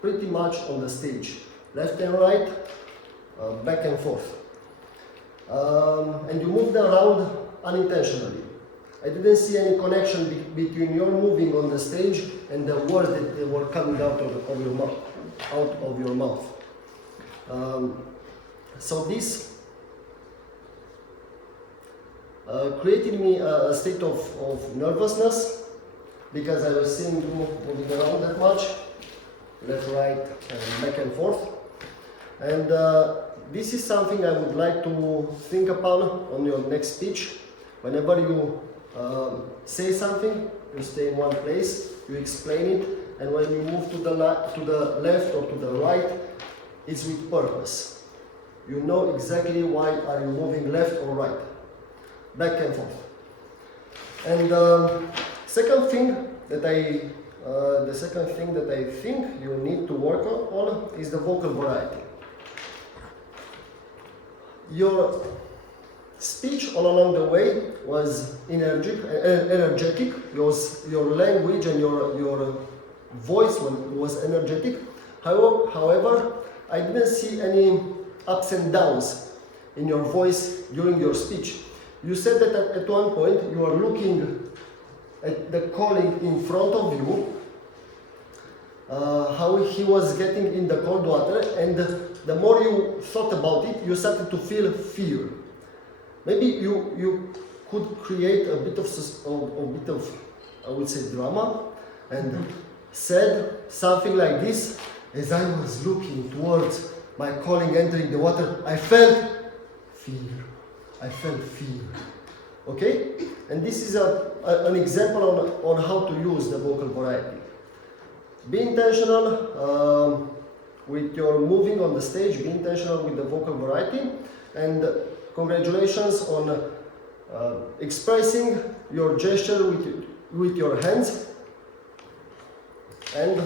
pretty much on the stage, left and right, back and forth. And you moved around unintentionally. I didn't see any connection between your moving on the stage and the words that were coming out of your mouth. So this created me a state of nervousness because I was seeing you moving around that much, left, right, and back and forth. And this is something I would like to think upon on your next speech. Whenever you say something, you stay in one place, you explain it, and when you move to the left or to the right, it's with purpose. You know exactly why are you moving left or right, back and forth. And second thing that I think you need to work on is the vocal variety. Your speech all along the way was energetic. Your language and your voice was energetic. However, I didn't see any ups and downs in your voice during your speech. You said that at one point you were looking at the colleague in front of you, how he was getting in the cold water, and the more you thought about it, you started to feel fear. Maybe you could create a bit of I would say drama, and said something like this: as I was looking towards my colleague entering the water, I felt fear. I felt fear. Okay? And this is an example on how to use the vocal variety. Be intentional with your moving on the stage, be intentional with the vocal variety, and congratulations on expressing your gesture with your hands and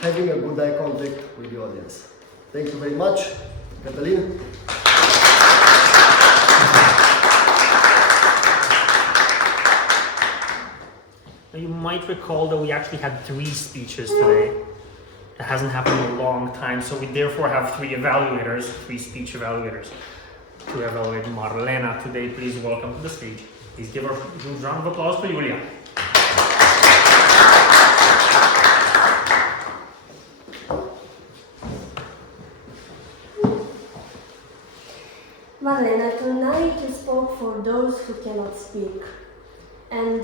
having a good eye contact with the audience. Thank you very much, Catalin. You might recall that we actually had 3 speeches today. It hasn't happened in a long time, so we therefore have 3 evaluators, 3 speech evaluators. To evaluate Marlena today, please welcome to the stage. Please give her a huge round of applause for Julia. Marlena, tonight you spoke for those who cannot speak. And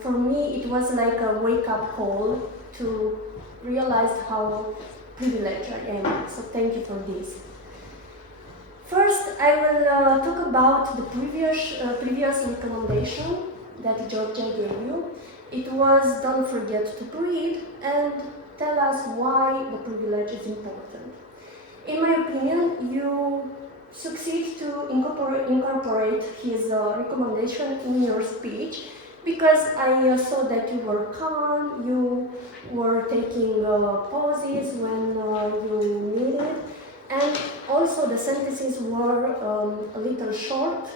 for me, it was like a wake-up call to realize how privileged I am. So thank you for this. First, I will talk about the previous recommendation that Georgia gave you. It was don't forget to breathe and tell us why the privilege is important. In my opinion, you succeed to incorporate his recommendation in your speech because I saw that you were calm, you were taking pauses when you needed, and also the sentences were a little short,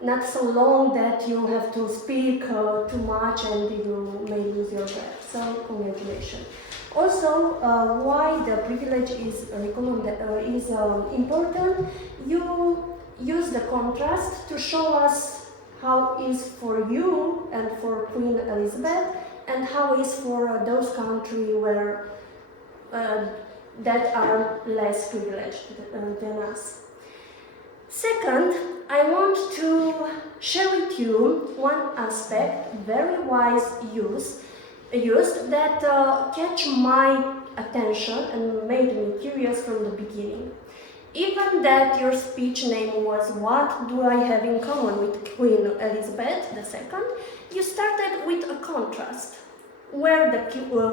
not so long that you have to speak too much and you may lose your breath. So congratulations. Also, why the privilege is important, you use the contrast to show us how is for you and for Queen Elizabeth and how is for those countries where that are less privileged than us. Second, I want to share with you one aspect, very wise used that catch my attention and made me curious from the beginning. Even that your speech name was What Do I Have in Common with Queen Elizabeth II, you started with a contrast, where the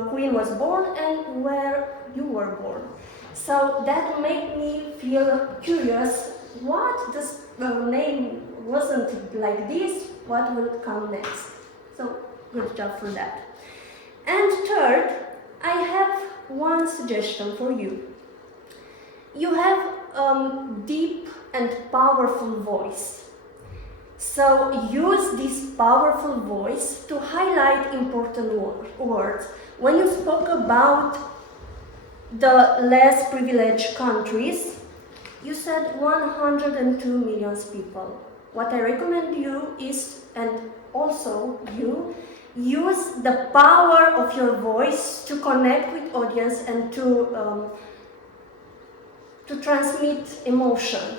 Queen was born and where you were born. So that made me feel curious, what this name wasn't like this, what will come next? So good job for that. And third, I have one suggestion for you. You have deep and powerful voice. So use this powerful voice to highlight important words. When you spoke about the less privileged countries, you said 102 million people. What I recommend you is, and also you, use the power of your voice to connect with audience and to transmit emotion.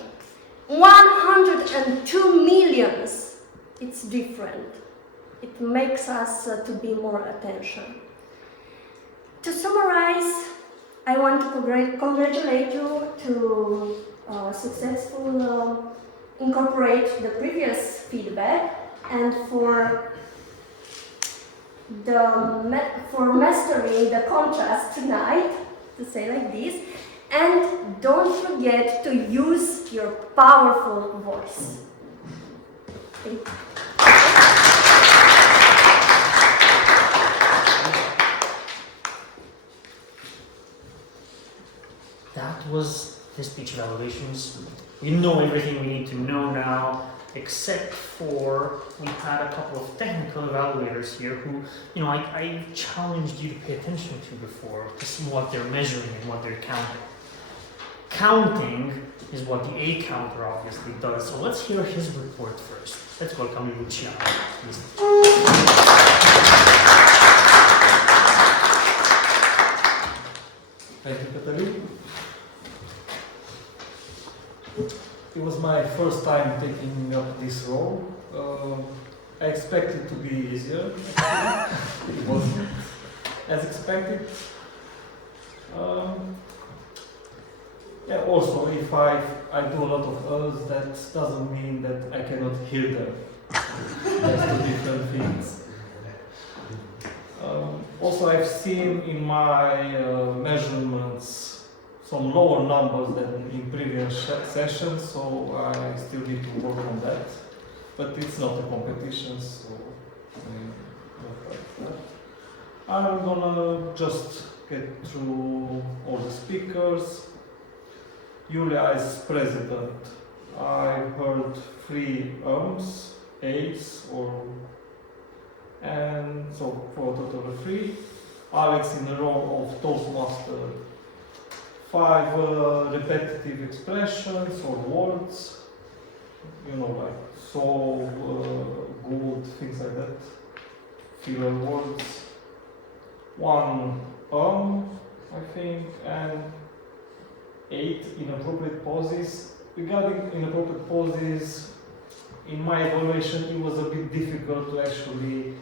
102 millions, it's different. It makes us to be more attention. To summarize, I want to congratulate you to successfully incorporate the previous feedback and for mastering the contrast tonight, to say like this, and don't forget to use your powerful voice. Thank you. That was the speech evaluations. We know everything we need to know now, except for we had a couple of technical evaluators here who, I challenged you to pay attention to before to see what they're measuring and what they're counting. Counting is what the A counter obviously does, so let's hear his report first. Let's welcome Luciano. Thank you, Catalin. It was my first time taking up this role. I expected it to be easier. It wasn't as expected. Also, if I do a lot of R's, that doesn't mean that I cannot hear them. That's two different things. Also, I've seen in my measurements some lower numbers than in previous sessions, so I still need to work on that. But it's not a competition, so I'm gonna just get through all the speakers. Julia is president. I heard 3 A's, and so for a total of 3. Alex in the role of Toastmaster. 5 repetitive expressions or words, you know, like so, good, things like that. Filler words. 1 I think, and 8 inappropriate pauses. Regarding inappropriate pauses, in my evaluation, it was a bit difficult to actually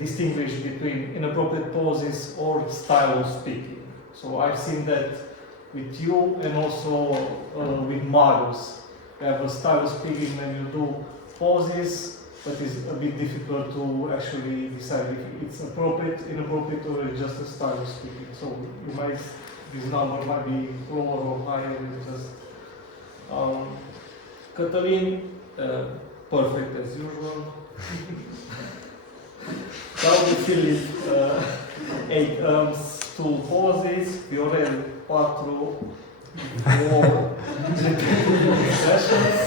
distinguish between inappropriate pauses or style of speaking. So I've seen that with you and also with Marius. You have a style of speaking when you do pauses, but it's a bit difficult to actually decide if it's appropriate, inappropriate, or just a style of speaking. So you might, this number might be lower or higher. Just Cătălin, perfect as usual. Claudiu Philip, 8 2 pauses. Viorel, 4 repetitive expressions.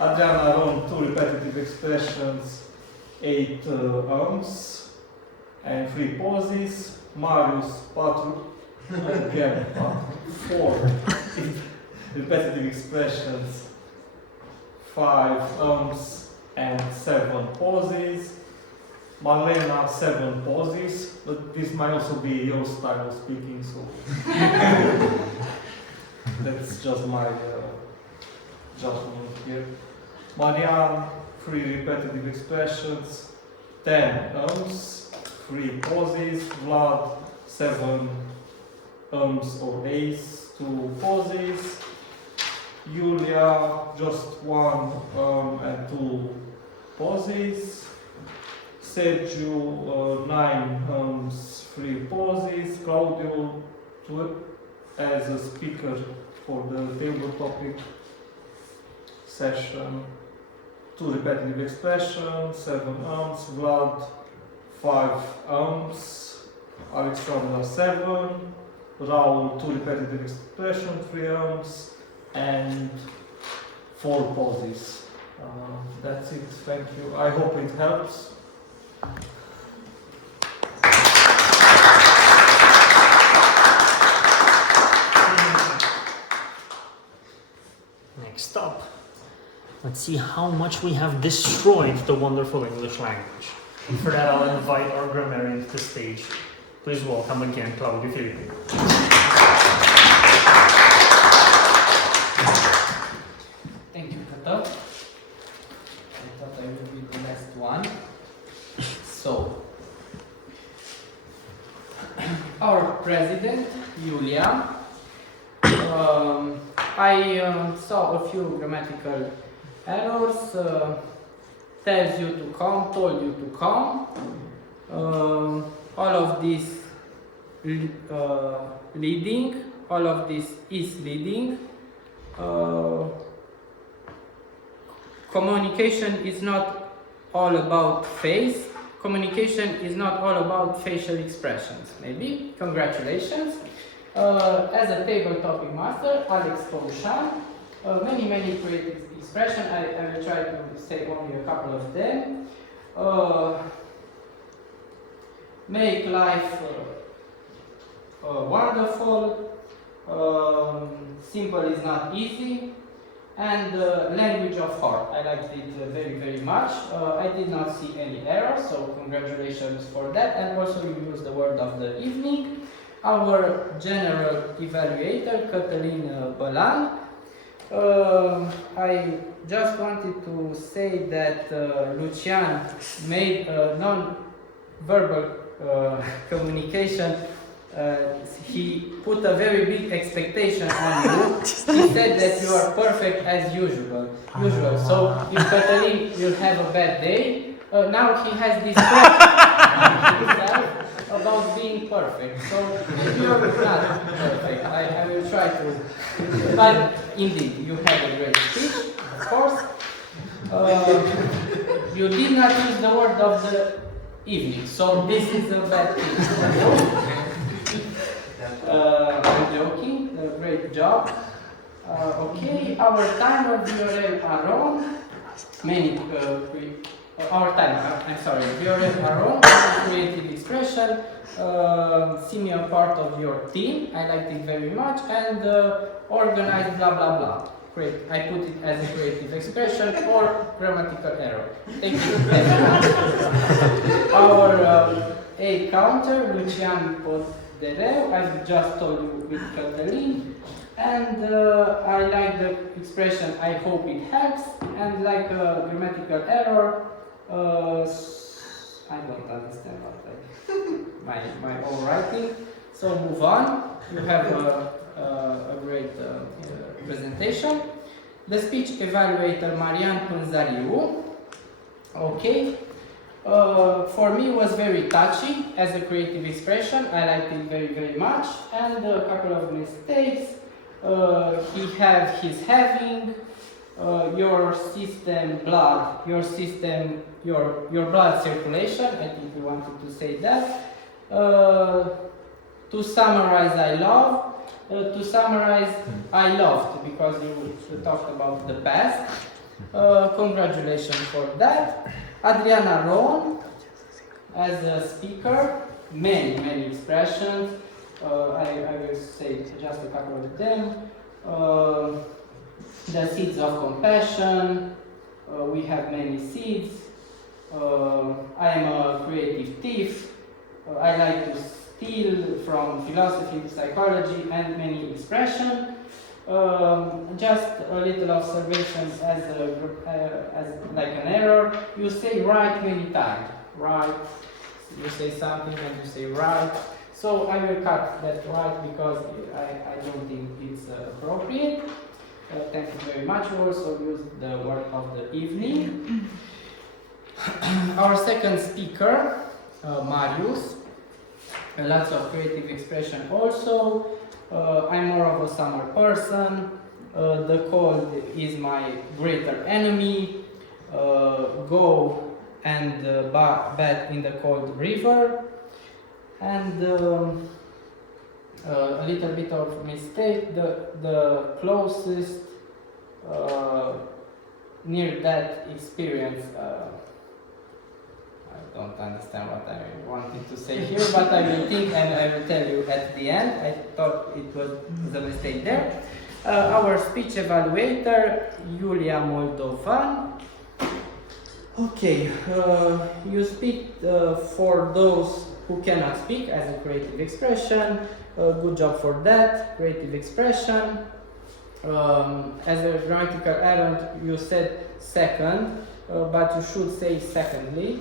Adriana Aron, 2 repetitive expressions, 8 and 3 pauses. Marius, 4 again, 4 repetitive expressions, 5 and 7 pauses. Malena, 7 pauses, but this might also be your style of speaking, so that's just my judgment here. Marianne, 3 repetitive expressions, 10 3 pauses. Vlad, 7 or A's, 2 pauses. Julia, just 1 and 2 pauses. Sergio, 9 3 pauses. Claudio, 2 as a speaker for the table topic session, 2 repetitive expressions, 7 Vlad, 5 Alexandra, 7, Raul, 2 repetitive expressions, 3 and 4 pauses. That's it, thank you. I hope it helps. Next up, let's see how much we have destroyed the wonderful English language. And for that, I'll invite our grammarian to the stage. Please welcome again, Claudiu Philip. Thank you, Cătă. I thought I would be the last one. So, our president, Julia, I saw a few grammatical errors, tells you to come, told you to come, all of this leading, all of this is leading. Communication is not all about face. Communication is not all about facial expressions. Maybe. Congratulations. As a table topic master, Alex Poushan, many creative expressions. I will try to say only a couple of them. Make life wonderful. Simple is not easy. And language of heart. I liked it very much. I did not see any errors, so congratulations for that. And also you used the word of the evening. Our general evaluator, Cătălin Bălan. I just wanted to say that Lucian made non-verbal communication he put a very big expectation on you. He said that you are perfect as usual. So if Cătălin will have a bad day, now he has this pressure himself about being perfect. So if you are not perfect, I will try to. But indeed, you had a great speech, of course. You did not use the word of the evening, so this is a bad thing. I'm joking. Great job. Okay, our timer Viorel Aron. Our timer. I'm sorry, Viorel Aron. Creative expression. Senior part of your team. I liked it very much. And organized blah blah blah. Great. I put it as a creative expression or grammatical error. Thank you very much. Our A counter, Lucian Podereu, I've just told you with Cătălin. And I like the expression, I hope it helps. And like a grammatical error, I don't understand what my own writing. So move on. You have a great presentation. The speech evaluator Marian Pânzariu. Okay. For me was very touchy as a creative expression. I liked it very, very much. And a couple of mistakes. He's having your system blood, your blood circulation. I think we wanted to say that. To summarize, I love. To summarize, I loved because you talked about the past. Congratulations for that. Adriana Ron, as a speaker, many expressions. I will say just a couple of them. The seeds of compassion. We have many seeds. I am a creative thief. I like to steal from philosophy, psychology, and many expressions. Just a little observation as like an error. You say right many times. Right. You say something and you say right. So I will cut that right because I don't think it's appropriate. Thank you very much. We also use the word of the evening. Our second speaker, Marius. Lots of creative expression also. I'm more of a summer person. The cold is my greater enemy. Go and bat in the cold river. And a little bit of mistake. The closest near that experience. I don't understand what I wanted to say here, but I will think and I will tell you at the end. I thought it was a mistake there. Our speech evaluator, Julia Moldovan. Okay, you speak for those who cannot speak as a creative expression. Good job for that, creative expression. As a grammatical error, you said second, but you should say secondly.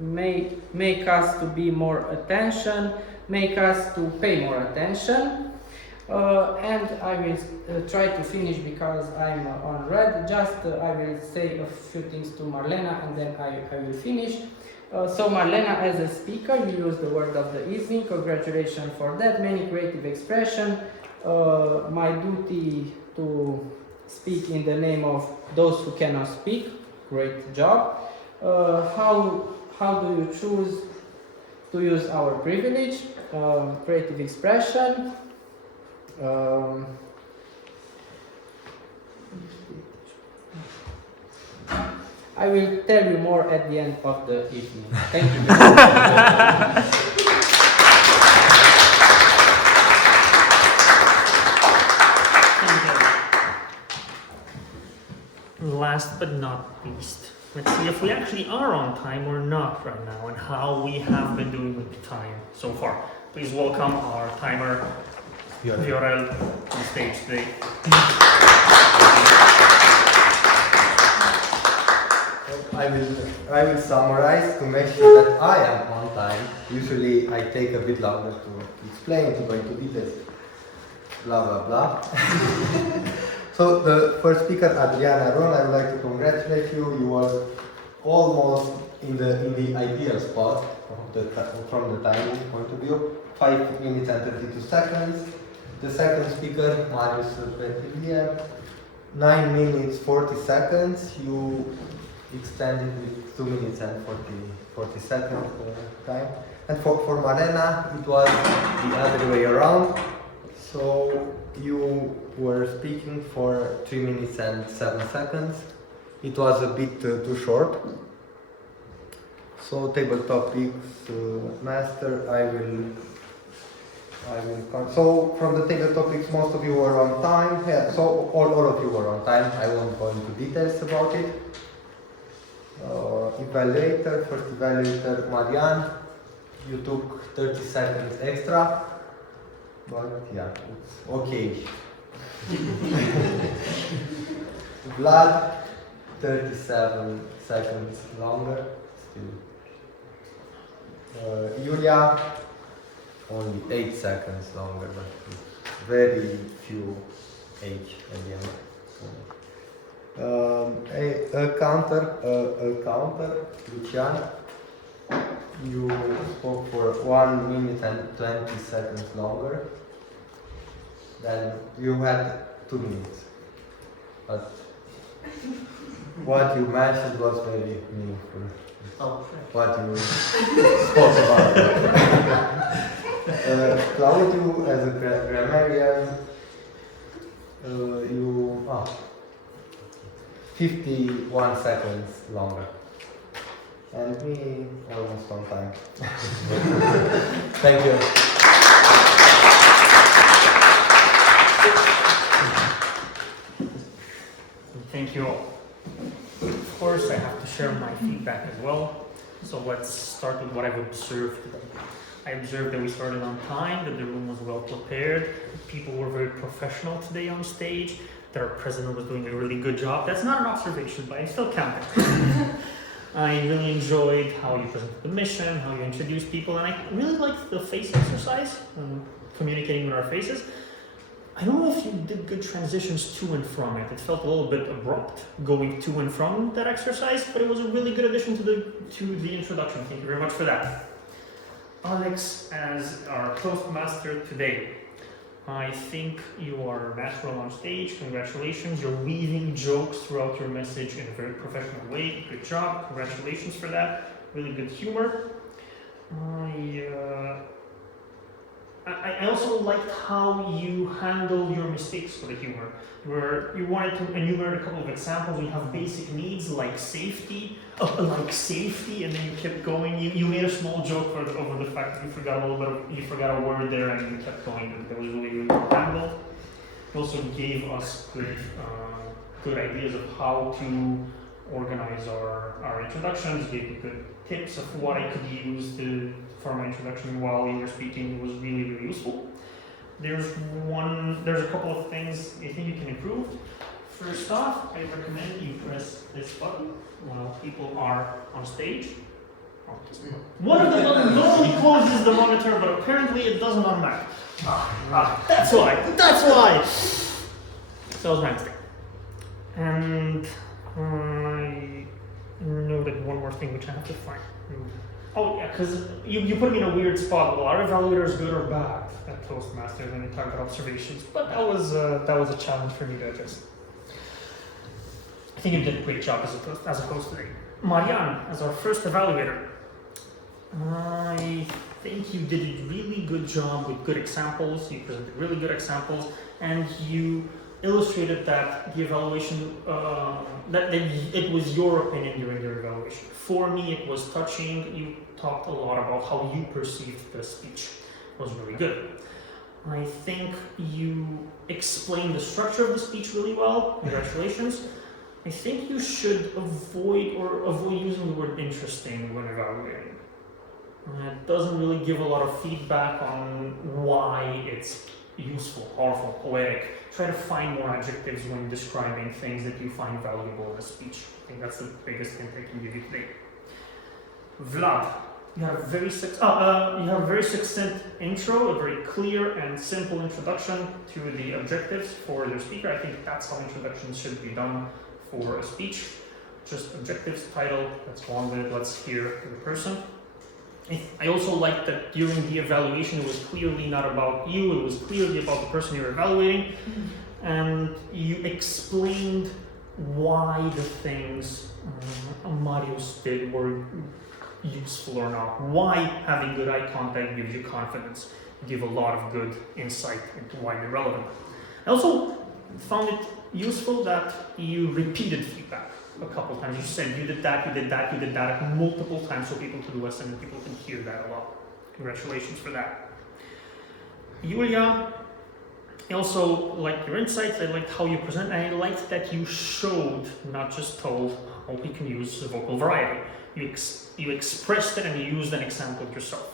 Make us to be more attention, make us to pay more attention. And I will try to finish because I'm on red. Just I will say a few things to Marlena and then I will finish. So Marlena, as a speaker, you use the word of the evening. Congratulations for that. Many creative expression. My duty to speak in the name of those who cannot speak. Great job. How do you choose to use our privilege? Creative expression. I will tell you more at the end of the evening. Thank you very much. Last but not least, let's see if we actually are on time or not right now and how we have been doing with the time so far. Please welcome our timer, Viorel, on the stage today. I will I will summarize to make sure that I am on time. Usually I take a bit longer to explain, to go into details, blah blah blah. So the first speaker, Adriana Ron, I would like to congratulate you. You were almost in the ideal spot from the timing point of view. 5 minutes and 32 seconds. The second speaker, Marius Petrilia, 9 minutes 40 seconds. You extended with 2 minutes and 40 seconds time. And for Marena, it was the other way around. So you were speaking for 3 minutes and 7 seconds. It was a bit too short. So table topics, master, I will so from the table topics, most of you were on time. Yeah, so all of you were on time. I won't go into details about it. Evaluator, first evaluator, Marian, you took 30 seconds extra, but yeah, it's okay. Vlad, 37 seconds longer, still. Julia, only 8 seconds longer, but very few 8 at the end. A counter, Lucian, you spoke for 1 minute and 20 seconds longer. Then you had 2 minutes. But what you mentioned was very meaningful. Oh, what you spoke about. Claudiu, as a grammarian, you 51 seconds longer. And me, almost on time. Thank you. Thank you all. Of course, I have to share my feedback as well. So let's start with what I've observed today. I observed that we started on time, that the room was well prepared, people were very professional today on stage, that our president was doing a really good job. That's not an observation, but I still count it. I really enjoyed how you presented the mission, how you introduced people, and I really liked the face exercise, communicating with our faces. I don't know if you did good transitions to and from it. It felt a little bit abrupt going to and from that exercise, but it was a really good addition to the introduction. Thank you very much for that. Alex, as our Toastmaster today, I think you are natural on stage. Congratulations. You're weaving jokes throughout your message in a very professional way. Good job. Congratulations for that. Really good humor. I also liked how you handle your mistakes with the humor, where you wanted to enumerate a couple of examples. You have basic needs like safety, and then you kept going. You made a small joke over the fact that you forgot a word there, and you kept going. That was really well handled. You also gave us good ideas of how to organize our introductions. Gave me good tips of what I could use for my introduction while you were speaking. It was really, really useful. There's a couple of things I think you can improve. First off, I recommend you press this button while people are on stage. One of the buttons only closes the monitor, but apparently it doesn't on Mac. That's why! So that was my mistake. And I noted one more thing which I have to find. Oh yeah, because you put me in a weird spot. Well, are evaluators good or bad at Toastmasters? And you talk about observations, but that was a challenge for me to adjust. I think you did a great job as a host today. Marianne, as our first evaluator, I think you did a really good job with good examples. You presented really good examples, and you illustrated that the evaluation, that it was your opinion during your evaluation. For me, it was touching. You talked a lot about how you perceived the speech. It was really good. I think you explained the structure of the speech really well. Congratulations. I think you should avoid using the word interesting when evaluating. It doesn't really give a lot of feedback on why it's useful, powerful, poetic. Try to find more adjectives when describing things that you find valuable in a speech. I think that's the biggest thing I can give you today. Vlad, you have a very succinct intro, a very clear and simple introduction to the objectives for your speaker. I think that's how introductions should be done for a speech. Just objectives, title, let's go on with it, let's hear the person. I also like that during the evaluation it was clearly not about you, it was clearly about the person you're evaluating, and you explained why the things Marius did were useful or not, why having good eye contact gives you confidence, give a lot of good insight into why they're relevant. I also found it useful that you repeated feedback a couple times. You said you did that, you did that, you did that multiple times so people could listen and people can hear that a lot. Congratulations for that. Julia, I also liked your insights, I liked how you present, and I liked that you showed, not just told, how we can use the vocal variety. You expressed it and you used an example yourself.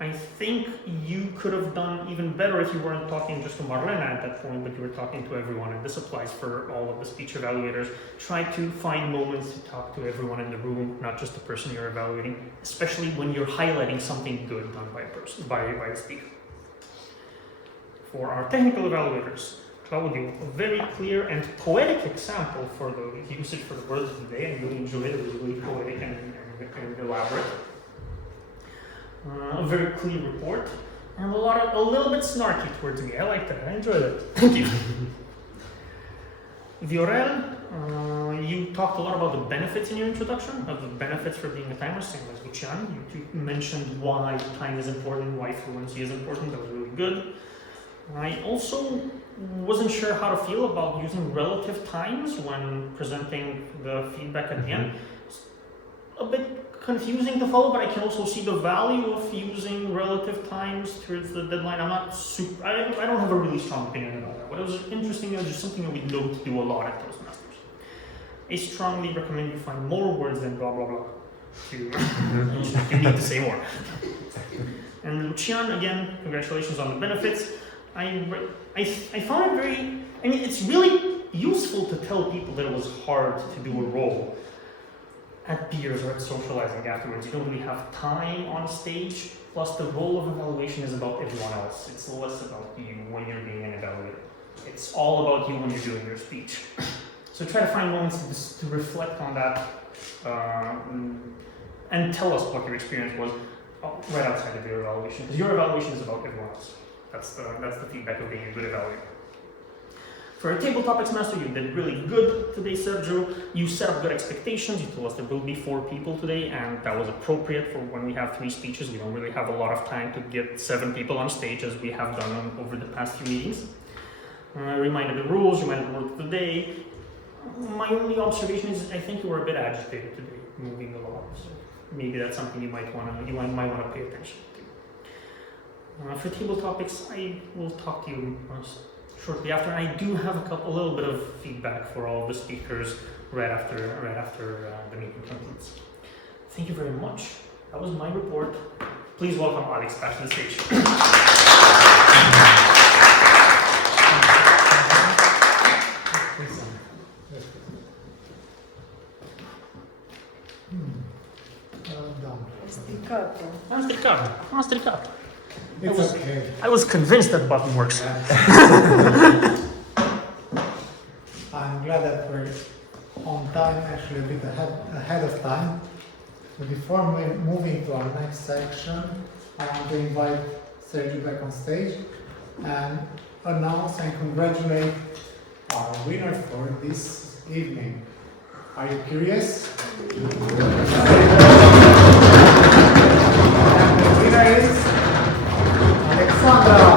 I think you could have done even better if you weren't talking just to Marlena at that point, but you were talking to everyone, and this applies for all of the speech evaluators. Try to find moments to talk to everyone in the room, not just the person you're evaluating, especially when you're highlighting something good done by a person, by a speaker. For our technical evaluators, Claudio, a very clear and poetic example for the usage for the words of the day. I really enjoyed it. It was really poetic and elaborate. A very clear report, and a little bit snarky towards me. I liked it. I enjoyed it. Thank you. Viorel, you talked a lot about the benefits in your introduction, of the benefits for being a timer, same as Lucian. You mentioned why time is important, why fluency is important. That was really good. I also wasn't sure how to feel about using relative times when presenting the feedback at the end. A bit confusing to follow, but I can also see the value of using relative times towards the deadline. I'm not super, I don't have a really strong opinion about that, but it was interesting. It was just something that we know to do a lot at Toastmasters. I strongly recommend you find more words than blah blah blah. You need to say more. And Lucian, again, congratulations on the benefits. I found it very, it's really useful to tell people that it was hard to do a role at beers or at socializing afterwards. You don't really have time on stage, plus the role of evaluation is about everyone else. It's less about you when you're being an evaluator. It's all about you when you're doing your speech. So try to find moments to reflect on that and tell us what your experience was right outside of your evaluation, because your evaluation is about everyone else. That's the feedback of being a good evaluator. For a table topics master, you did really good today, Sergio. You set up good expectations. You told us there will be 4 people today, and that was appropriate for when we have 3 speeches. We don't really have a lot of time to get 7 people on stage as we have done over the past few meetings. Reminded the rules, reminded the word of the day. My only observation is I think you were a bit agitated today, moving a lot. So maybe that's something you might want to pay attention to. For table topics, I will talk to you shortly after. I do have a little bit of feedback for all the speakers right after the meeting concludes. Thank you very much. That was my report. Please welcome Alex back to the stage. Mastricato. It's okay. I was convinced that button works. I'm glad that we're on time, actually a bit ahead of time. But before moving to our next section, I want to invite Sergio back on stage and announce and congratulate our winner for this evening. Are you curious? And the winner is Alexandra.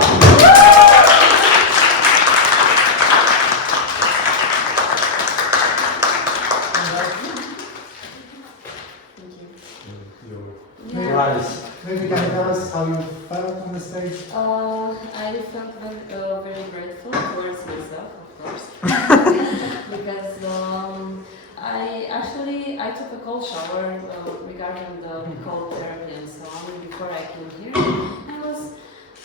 Maybe you can tell us how you felt on the stage? I felt very grateful towards myself, of course, because I took a cold shower regarding the cold therapy and so on before I came here. I was,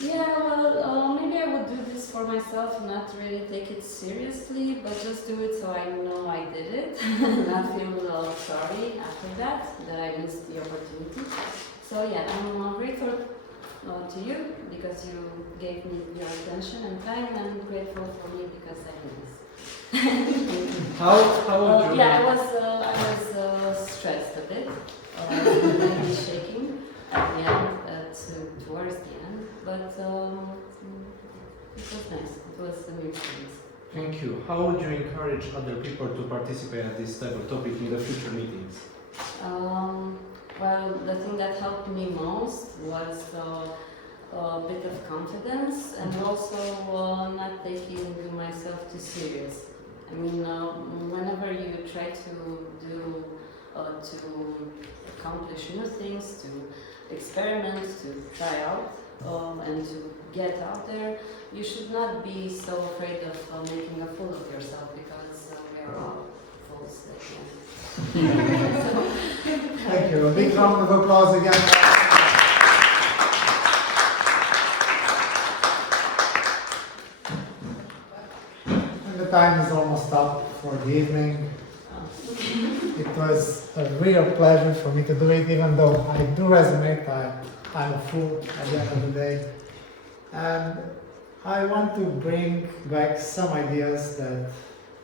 maybe I would do this for myself, not really take it seriously, but just do it so I know I did it, not feel sorry after that I missed the opportunity. So yeah, I'm grateful to you because you gave me your attention and time, and grateful for me because I missed. How would you? Yeah, I was stressed a bit, maybe shaking at the end, towards the end, but it was nice. It was a new experience. Thank you. How would you encourage other people to participate at this type of topic in the future meetings? Well, the thing that helped me most was a bit of confidence and also not taking myself too serious. I mean, whenever you try to accomplish new things, to experiment, to try out, and to get out there, you should not be so afraid of making a fool of yourself, because we are all fools at the end. Thank you. A big round of applause again. And the time is almost up for the evening. It was a real pleasure for me to do it, even though I do resonate. I'm a fool at the end of the day. And I want to bring back some ideas that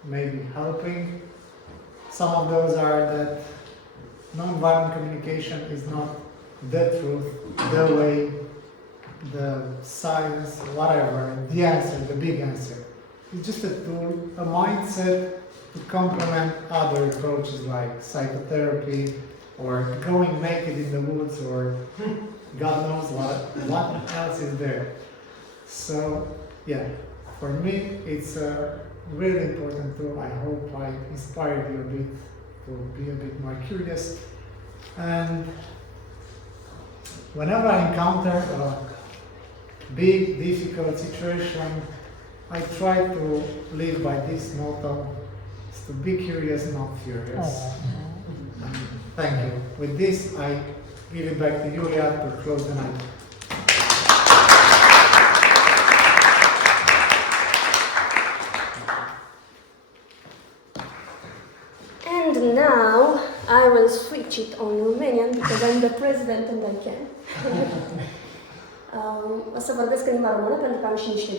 may be helping. Some of those are that nonviolent communication is not the truth, the way, the science, whatever, the answer, the big answer. It's just a tool, a mindset to complement other approaches like psychotherapy or going naked in the woods or God knows what else is there. So yeah, for me it's a really important tool. I hope I inspired you a bit to be a bit more curious. And whenever I encounter a big, difficult situation, I try to live by this motto: to be curious, not furious. Thank you. With this, I give it back to Julia to close the night. And now I will switch it on Romanian because I'm the president and I can. O să vorbesc în limba română pentru că am și niște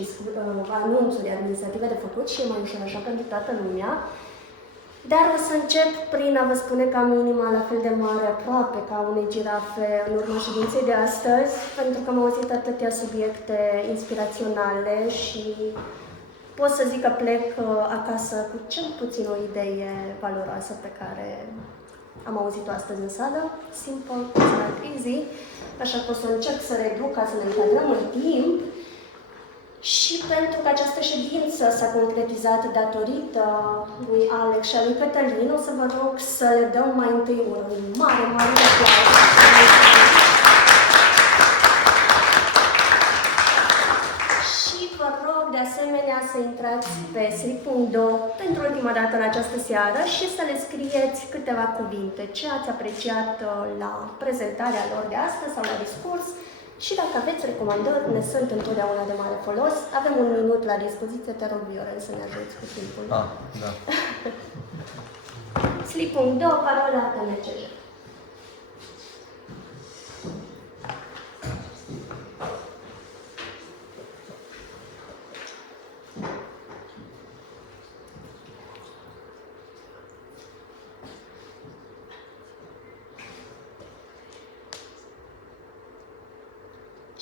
anunțuri administrative de făcut și e mai ușor așa pentru toată lumea. Dar o să încep prin a vă spune că am inima la fel de mare, aproape ca unei girafe, în urma ședinței de astăzi, pentru că am auzit atâtea subiecte inspiraționale și pot să zic că plec acasă cu cel puțin o idee valoroasă pe care am auzit-o astăzi în sală. Simple, it's not easy. Așa că o să încerc să reduc ca să ne încadrăm în timp. Și pentru că această ședință s-a concretizat datorită lui Alex și a lui Cătălin, o să vă rog să le dăm mai întâi un mare, mare aplauz. Și vă rog de asemenea să intrați pe slip.do pentru ultima dată în această seară și să le scrieți câteva cuvinte, ce ați apreciat la prezentarea lor de astăzi sau la discurs. Și dacă aveți recomandări, ne sunt întotdeauna de mare folos. Avem un minut la dispoziție, te rog, Viorel, să ne ajuți cu timpul. Da. Slip.do, parola TMCJ.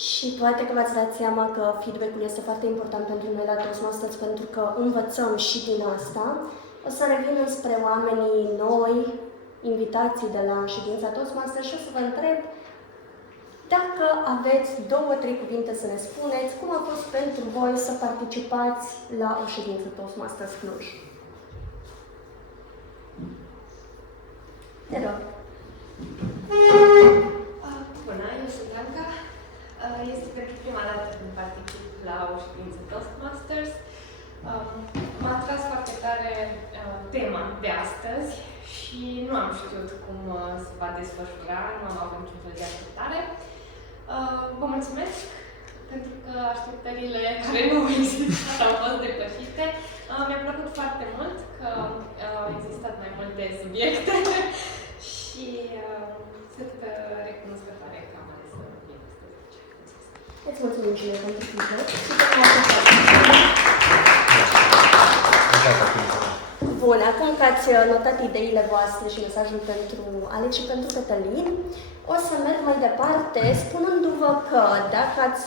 Și poate că v-ați dat seama că feedback-ul este foarte important pentru noi la Toastmasters, pentru că învățăm și din asta. O să revin înspre oamenii noi, invitații de la ședința Toastmasters și o să vă întreb dacă aveți 2-3 cuvinte să ne spuneți cum a fost pentru voi să participați la o ședință Toastmasters Cluj. Te rog. Bună, eu sunt Anca. Este pentru prima dată când particip la o ședință Toastmasters. M-a atras foarte tare tema de astăzi și nu am știut cum se va desfășura, nu am avut niciun fel de așteptare. Vă mulțumesc pentru că așteptările care nu au existat au fost depășite. Mi-a plăcut foarte mult că există de subiecte și sunt recunoscătoare că am ales să vin astăzi. Îți mulțumim și noi pentru feedback și Bun, acum că ați notat ideile voastre și mesajul pentru Alex și pentru Cătălin, o să merg mai departe spunându-vă că dacă ați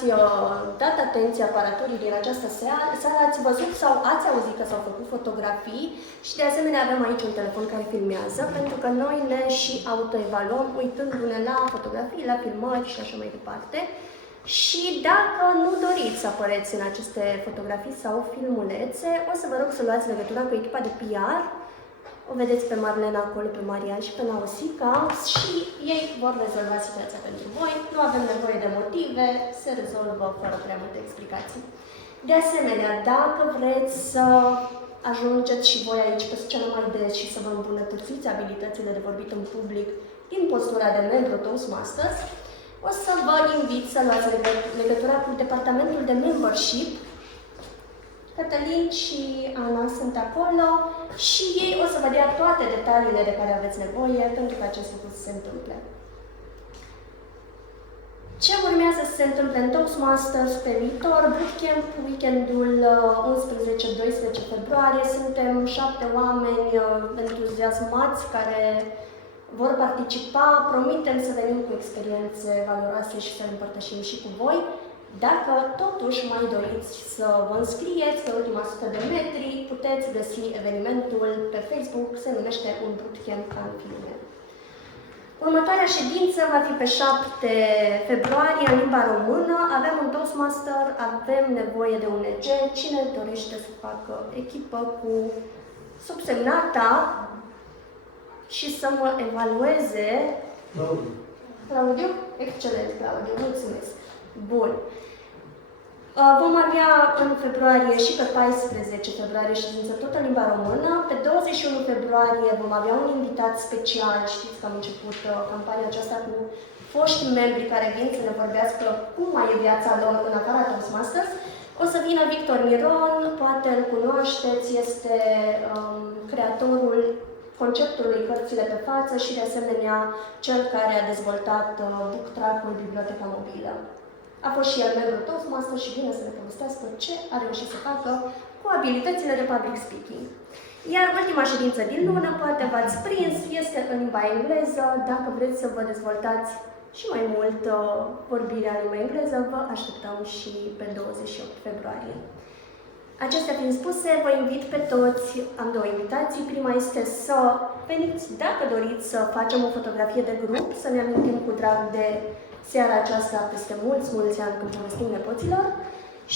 dat atenție aparaturii din această seară, ați văzut sau ați auzit că s-au făcut fotografii și de asemenea avem aici un telefon care filmează, pentru că noi ne și autoevaluăm uitându-ne la fotografii, la filmări și așa mai departe. Și dacă nu doriți să apăreți în aceste fotografii sau filmulețe, o să vă rog să luați legătura cu echipa de PR. O vedeți pe Marlena acolo, pe Marian și pe Naosica și ei vor rezolva situația pentru voi. Nu avem nevoie de motive, se rezolvă fără prea multe explicații. De asemenea, dacă vreți să ajungeți și voi aici pe scenă mai des și să vă îmbunătățiți abilitățile de vorbit în public din postura de membru Toastmasters, o să vă invit să luați legătura cu departamentul de membership. Cătălin și Ana sunt acolo și ei o să vă dea toate detaliile de care aveți nevoie pentru că acest lucru să se întâmple. Ce urmează să se întâmple în Toastmasters pe viitor? Bootcamp, weekendul 11-12 februarie. Suntem 7 oameni entuziasmați care vor participa. Promitem să venim cu experiențe valoroase și să le împărtășim și cu voi. Dacă totuși mai doriți să vă înscrieți pe ultima 100 de metri, puteți găsi evenimentul pe Facebook, se numește un bootcamp ca în filme. Următoarea ședință va fi pe 7 februarie în limba română. Avem un Toastmaster, avem nevoie de un EG. Cine dorește să facă echipă cu subsemnata și să mă evalueze? Claudiu? Excelent, Claudiu, mulțumesc. Bun. Vom avea în februarie și pe 14 februarie ședință tot în limba română. Pe 21 februarie vom avea un invitat special. Știți că am început campania aceasta cu foști membri care vin să ne vorbească cum mai e viața lor în afara Toastmasters. O să vină Victor Miron, poate îl cunoașteți, este creatorul conceptului Cărțile pe față și de asemenea cel care a dezvoltat book track-ul Biblioteca Mobilă. A fost și el membru Toastmaster și vine să ne povestească ce a reușit să facă cu abilitățile de public speaking. Iar ultima ședință din lună, poate v-ați prins, este în limba engleză. Dacă vreți să vă dezvoltați și mai mult vorbirea în limba engleză, vă așteptăm și pe 28 februarie. Acestea fiind spuse, vă invit pe toți, am două invitații. Prima este să veniți, dacă doriți, să facem o fotografie de grup, să ne amintim cu drag de seara aceasta peste mulți ani când povestim nepoților.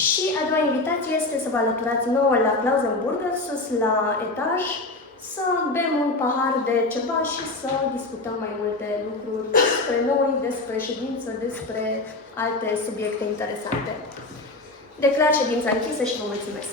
Și a doua invitație este să vă alăturați nouă la Klausenburger, sus la etaj, să bem un pahar de ceva și să discutăm mai multe lucruri despre noi, despre ședință, despre alte subiecte interesante. Declar ședința închisă și vă mulțumesc!